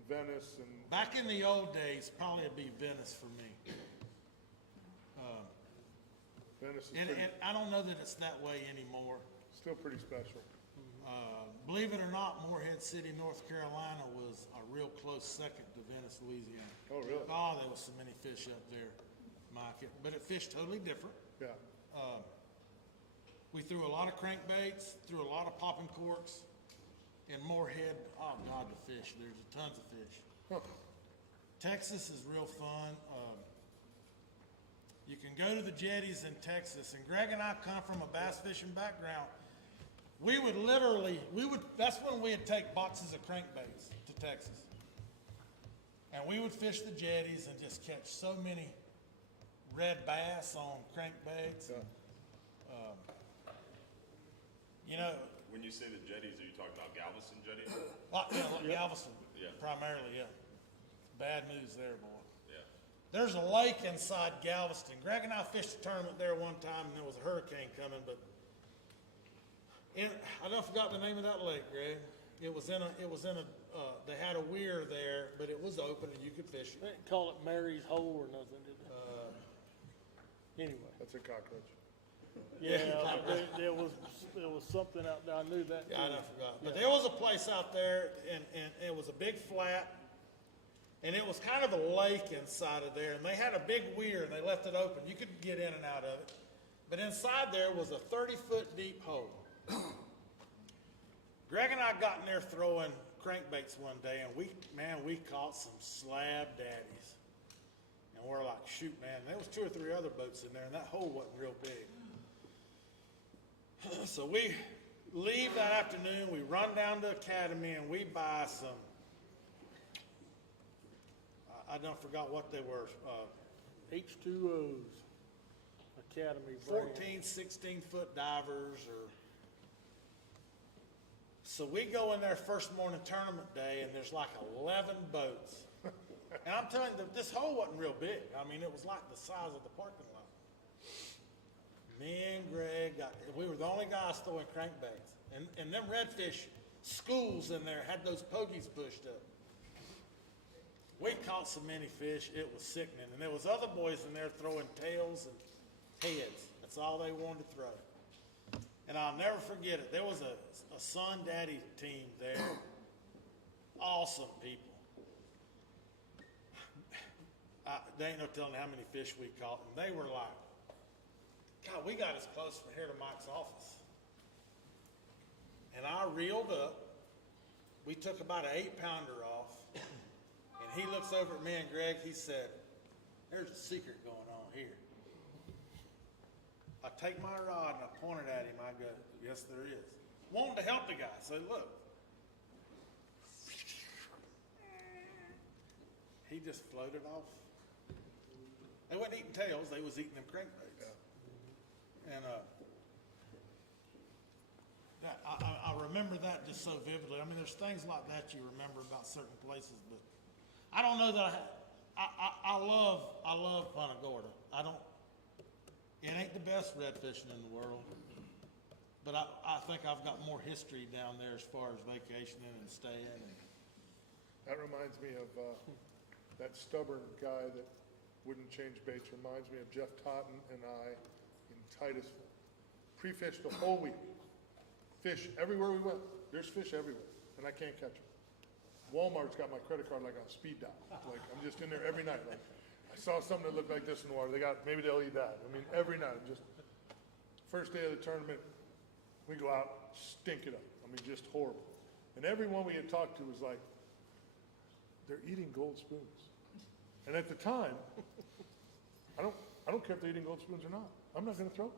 Venice and, Back in the old days, probably it'd be Venice for me. Venice is And pretty, I don't know that it's that way anymore. still pretty special. Believe it or not, Morehead City, North Carolina was a real close second to Venice, Louisiana. Oh, really? Oh, there was so many fish up there, Mike, but it fished totally different. Yeah. We threw a lot of crankbaits, threw a lot of popping corks, and Morehead, oh God, the fish, there's tons of fish. Huh. Texas is real fun. You can go to the jetties in Texas, and Greg and I come from a bass fishing background. We would literally, that's when we'd take boxes of crankbaits to Texas. And we would fish the jetties and just catch so many red bass on crankbaits. Yeah. When you say the jetties, are you talking about Galveston jetty? Galveston, Yeah. primarily, yeah. Bad news there, boy. Yeah. There's a lake inside Galveston. Greg and I fished a tournament there one time, and there was a hurricane coming, but I don't forgot the name of that lake, Greg. They had a weir there, but it was open and you could fish They it. didn't call it Mary's Hole or nothing, did they? Anyway, That's a cockroach. yeah, there was something out there, I knew that too. Yeah, I forgot. But there was a place out there, and it was a big flat, and it was kind of a lake inside of there, and they had a big weir, and they left it open. You could get in and out of it. But inside there was a 30-foot deep hole. Greg and I got in there throwing crankbaits one day, and we caught some slab daddies. And we're like, shoot, man, there was 2 or 3 other boats in there, and that hole wasn't real big. So we leave that afternoon, we run down to Academy, and we buy some, I don't forgot what they were, H2Os, Academy brand. 14, 16-foot divers, or. So we go in there first morning tournament day, and there's like 11 boats. And I'm telling you, this hole wasn't real big. I mean, it was like the size of the parking lot. Me and Greg we were the only guys throwing crankbaits. And them redfish schools in there had those pogies pushed up. We caught so many fish, it was sickening. And there was other boys in there throwing tails and heads. That's all they wanted to throw. And I'll never forget it. There was a son daddy team there. Awesome people. They ain't no telling how many fish we caught. And they were like, God, we got as close from here to Mike's office. And I reeled up. We took about an 8-pounder off. And he looks over at me and Greg. He said, there's a secret going on here. I take my rod and I point it at him. I go, yes, there is. Wanting to help the guy. So look. He just floated off. They wasn't eating tails. They was eating them crankbaits. Yeah. And I remember that just so vividly. I mean, there's things like that you remember about certain places, but I don't know that I love Punta Gorda. It ain't the best red fishing in the world, but I think I've got more history down there as far as vacationing and staying. That reminds me of, that stubborn guy that wouldn't change baits. Reminds me of Jeff Totten and I in Titusville. Pre-fished the whole week. Fish everywhere we went. There's fish everywhere, and I can't catch them. Walmart's got my credit card like on speed dial. Like, I'm just in there every night. Like, I saw something that looked like this in the water. Maybe they'll eat that. I mean, every night. First day of the tournament, we go out, stink it up. I mean, just horrible. And everyone we had talked to was like, they're eating gold spoons. And at the time, I don't care if they're eating gold spoons or not. I'm not going to throw it.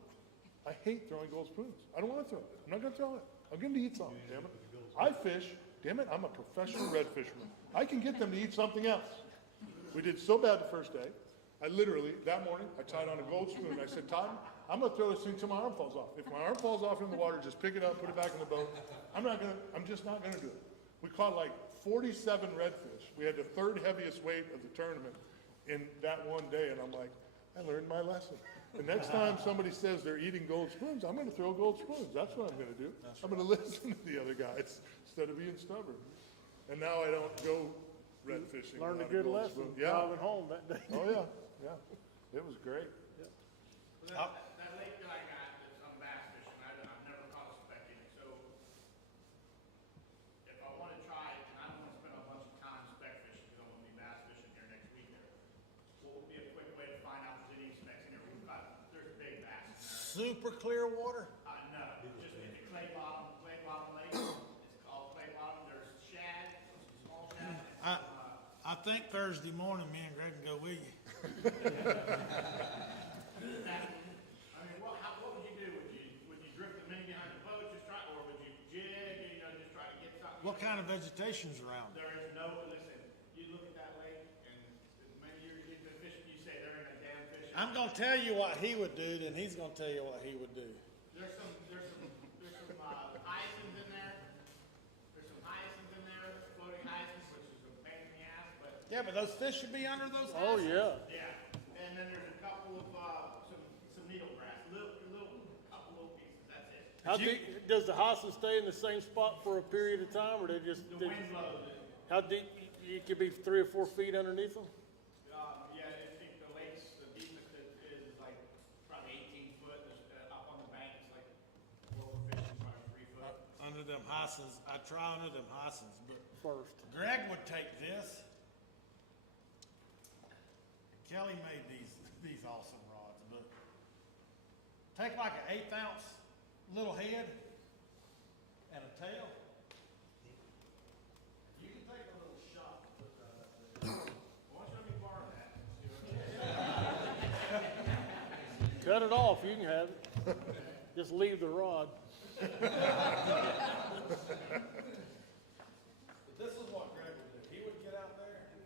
I hate throwing gold spoons. I don't want to throw it. I'm not going to throw it. I'll get them to eat something, damn it. I fish. Damn it, I'm a professional red fisherman. I can get them to eat something else. We did so bad the first day. I literally, that morning, I tied on a gold spoon. I said, Todd, I'm going to throw this thing till my arm falls off. If my arm falls off in the water, just pick it up, put it back in the boat. I'm just not going to do it. We caught like 47 redfish. We had the 3rd heaviest weight of the tournament in that one day. And I'm like, I learned my lesson. The next time somebody says they're eating gold spoons, I'm gonna throw gold spoons. That's what I'm gonna do. I'm gonna listen to the other guys instead of being stubborn. And now I don't go red fishing. Learned a without good gold lesson spoon. Yeah. driving home that day. Oh, yeah, yeah. It was great. That lake that I got that's on bass fishing, I've never caught a speck in it, so if I wanna try it, and I don't wanna spend a bunch of time speck fishing, because I'm gonna be bass fishing here next week there, what would be a quick way to find out if there's any specks in there? There's big bass in there. Super clear water? No, just it's a clay bottom lake, it's called clay bottom, there's shad, some small shad, and I think Thursday morning, me and Greg can go with you. I mean, what would you do? Would you drift the mini behind the boat, just try, or would you jig, just try to get something? What kind of vegetation's around it? There is no, listen, you look at that lake, and as many years you've been fishing, you say there ain't a damn fish. I'm gonna tell you what he would do, then he's gonna tell you what he would do. There's some hyacinths in there. There's some hyacinths in there, floating hyacinths, which is a pain in the ass, but Yeah, but those fish should be under those Oh, houses. yeah. yeah. And then there's a couple of, some needle grass, couple little pieces, that's it. How deep, does the hyacinth stay in the same spot for a period of time, or they just? The wind blows it. How deep, it could be 3 or 4 feet underneath them? Yeah, I think the lakes, the deepest it is like probably 18 foot, up on the bank, it's like, what we're fishing, probably 3 foot. Under them hyacinths, I try under them hyacinths, but First. Greg would take this. Kelly made these awesome rods, but take like an 1/8 ounce little head and a tail. You can take a little shot and put that up there. Why don't you let me borrow that? Cut it off, you can have it. Just leave the rod. This is what Greg would do. He would get out there and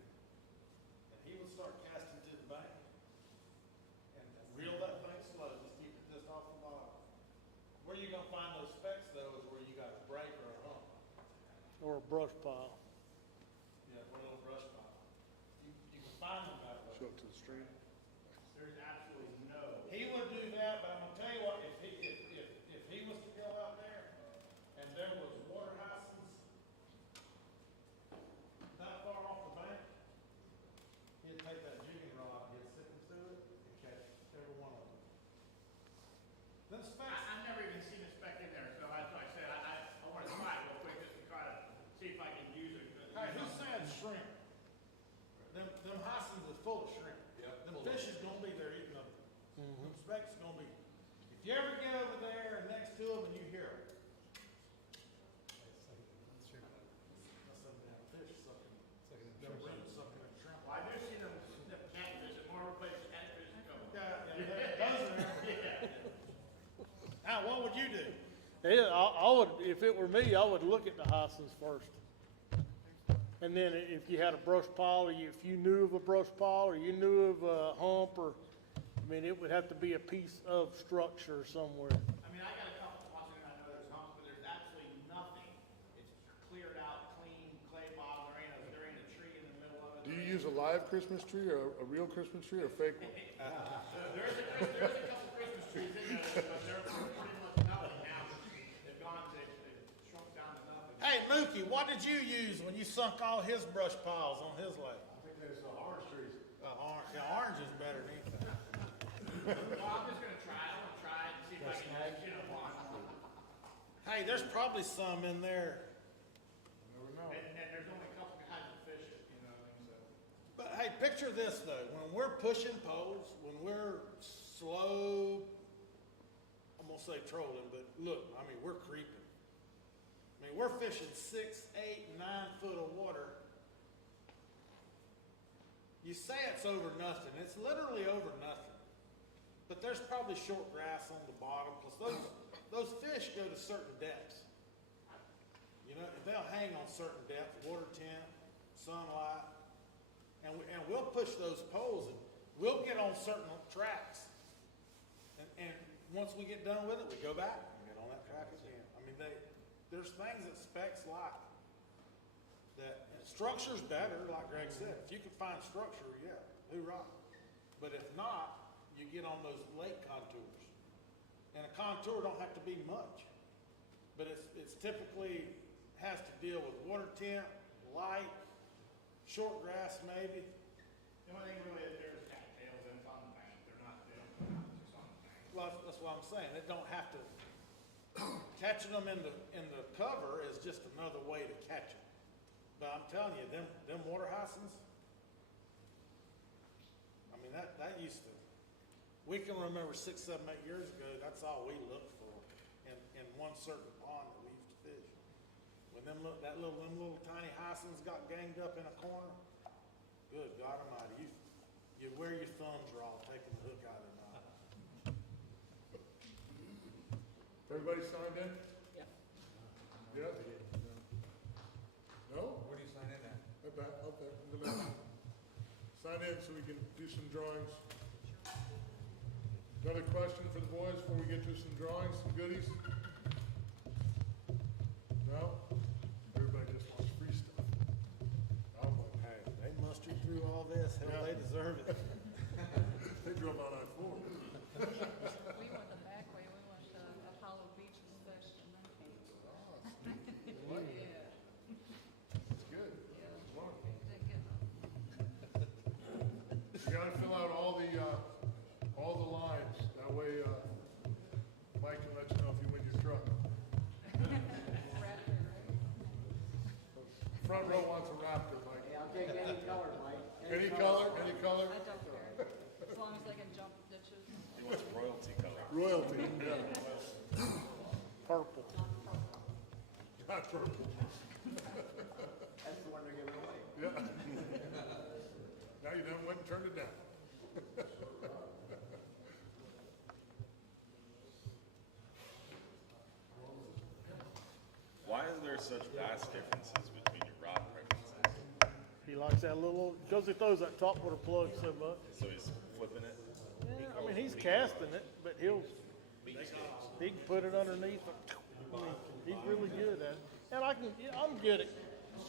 he would start casting to the bank and reel that thing slow, just keep it just off the bottom. Where you gonna find those specks though is where you got a break or a hump. Or a brush pile. Yeah, one little brush pile. You can find them that way. Show it to the stream. There's absolutely no. He would do that, but I'm gonna tell you what, if he was to go out there and there was water hyacinths that far off the bank, he'd take that jigging rod, he'd sit into it and catch every one of them. Them specks, I've never even seen a speck in there, so that's why I said, I want to try it real quick just to try to see if I can use it. hey, who said shrimp? Them hyacinths is full of shrimp. Yep, Them full of fish is gonna be there eating them. Them specks is gonna be, if you ever get over there next to them and you hear them. That's some damn fish sucking, them roots sucking a shrimp. Well, I do see them catfish, at more places catfish go. Those are Now, what would you do? Yeah, I would, if it were me, I would look at the hyacinths first. And then if you had a brush pile, or if you knew of a brush pile, or you knew of a hump, or, I mean, it would have to be a piece of structure somewhere. I mean, I got a couple watching it, I know there's humps, but there's absolutely nothing. It's cleared out, clean, clay bottom, there ain't a tree in the middle of it. Do you use a live Christmas tree or a real Christmas tree or a fake one? There's a couple Christmas trees in there, but they're pretty much nothing now. They've shrunk down to nothing. Hey, Mookie, what did you use when you sunk all his brush piles on his lake? I think there's orange trees. Orange is better than anything. Well, I'm just gonna try it, and see if I can get up on. Hey, there's probably some in there. And there's only a couple guys that fish it, you know, so. But hey, picture this though, when we're pushing poles, when we're slow, I'm gonna say trolling, but look, I mean, we're creeping. I mean, we're fishing 6, 8, 9 foot of water. You say it's over nothing, it's literally over nothing. But there's probably short grass on the bottom, because those fish go to certain depths. You know, they'll hang on certain depths, water temp, sunlight, and we'll push those poles and we'll get on certain tracks. And once we get done with it, we go back and get on that track again. I mean, there's things that specs like that. Structure's better, like Greg said. If you can find structure, yeah, hoorah. But if not, you get on those lake contours. And a contour don't have to be much, but it's typically has to deal with water temp, light, short grass maybe. The only thing really is there's cattails and it's on the bank, they're not just on the bank. Well, that's what I'm saying, it don't have to, catching them in the cover is just another way to catch them. But I'm telling you, them water hyacinths, I mean, that used to, we can remember 6, 7, 8 years ago, that's all we looked for in one certain pond that we used to fish. When them little tiny hyacinths got ganged up in a corner, good God Almighty, you wear your thumbs raw taking the hook out of their mouth. Everybody signed in? Yeah. Yeah? No? Where do you sign in at? Okay, in the middle. Sign in so we can do some drawings. Another question for the boys before we get to some drawings, some goodies? No? Everybody just wants free stuff. I'm like, Hey, they mustered through all this, hell, they deserve it. they drove on I-4. We went the back way, we went to Apollo Beach and fished and then came. Yeah, That's good. Come on. didn't get You gotta fill out all the lines, that way, Mike can let you know if you win your truck. raptor, right? Front row wants a Raptor, Mike. Hey, I'll take any color, Mike. Any color, any color? I don't care, as long as they can jump ditches. He wants royalty color. Royalty, yeah. Purple. Not purple. That's the one they're giving away. Yeah. Now you done went and turned it down. Why are there such vast differences between your rod preferences? He likes that little, because he throws that top water plug so much. So he's flipping it? Yeah, I mean, he's casting it, but he can put it underneath. I mean, he's really good at it. And I'm good at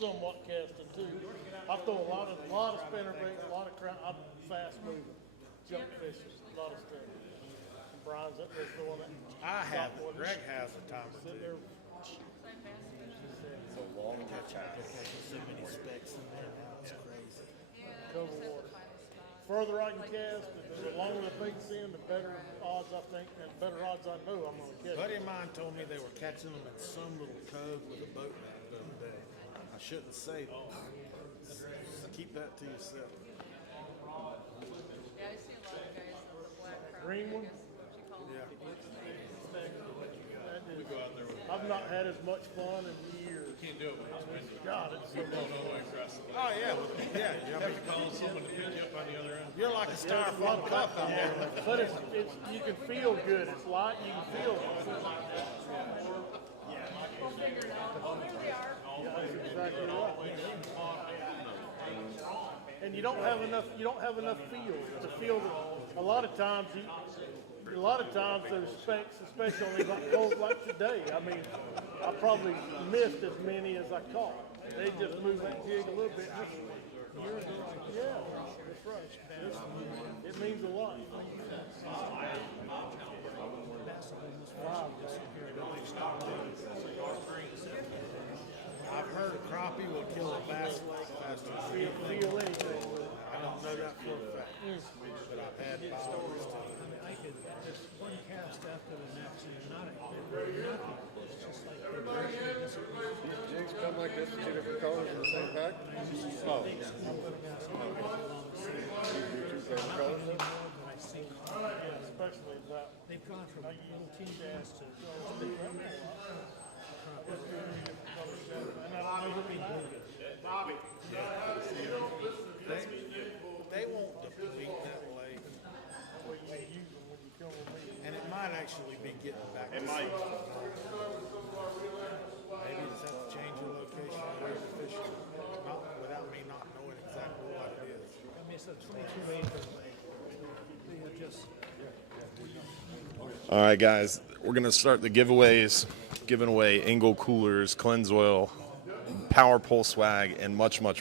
somewhat casting too. I throw a lot of spinner baits, a lot of I'm fast moving, jump fishing, a lot of stuff. And Brian's up there throwing it. I have it, Greg has a time or Sit two. there, Same bass fishing. It's a long catch. So many specs in there now, it's crazy. Yeah, cover just have water. to find a spot. Further I can cast, the longer the bait's in, the better odds I think, and the better odds I know I'm gonna A catch. buddy of mine told me they were catching them in some little cove with a boat ramp the other day. I shouldn't say that. Keep that to yourself. Yeah, I see a lot of guys with the black crappie, Green I one? guess is what you call them. I've not had as much fun in years. Can't do it when it's windy. God, it's so much fun. Oh, yeah, you have to Call someone to pick you up on the other end. You're like a styrofoam cup out there. But it's, you can feel good. It's light, you can feel it. We'll figure it out. Oh, there they are. Yeah, that's exactly right. And you don't have enough feel to feel that a lot of times those specks, especially like cold like today, I mean, I probably missed as many as I caught. They just move that jig a little bit. Yeah, that's right. It means a lot. I've heard crappie will kill a bass lake faster than you think. Feel anything. I don't know that for a fact, but I've had followers too. I could, just one cast after the next, and you're not, it's just like they're very disciplined. Jigs come like this, 2 different colors in the same pack? Oh. You do 2 different colors then? But I see, Especially that. they've gone from little team bass to Bobby. They won't deplete that lake, and it might actually be getting back. It might. Maybe just have to change your location of where you're fishing, not without me not knowing exactly what it is. I mean, it's a 22-acre lake. They are just, All right, guys, we're going to start the giveaways. Giving away Engel Coolers, clenzoil, power pole swag, and much, much more.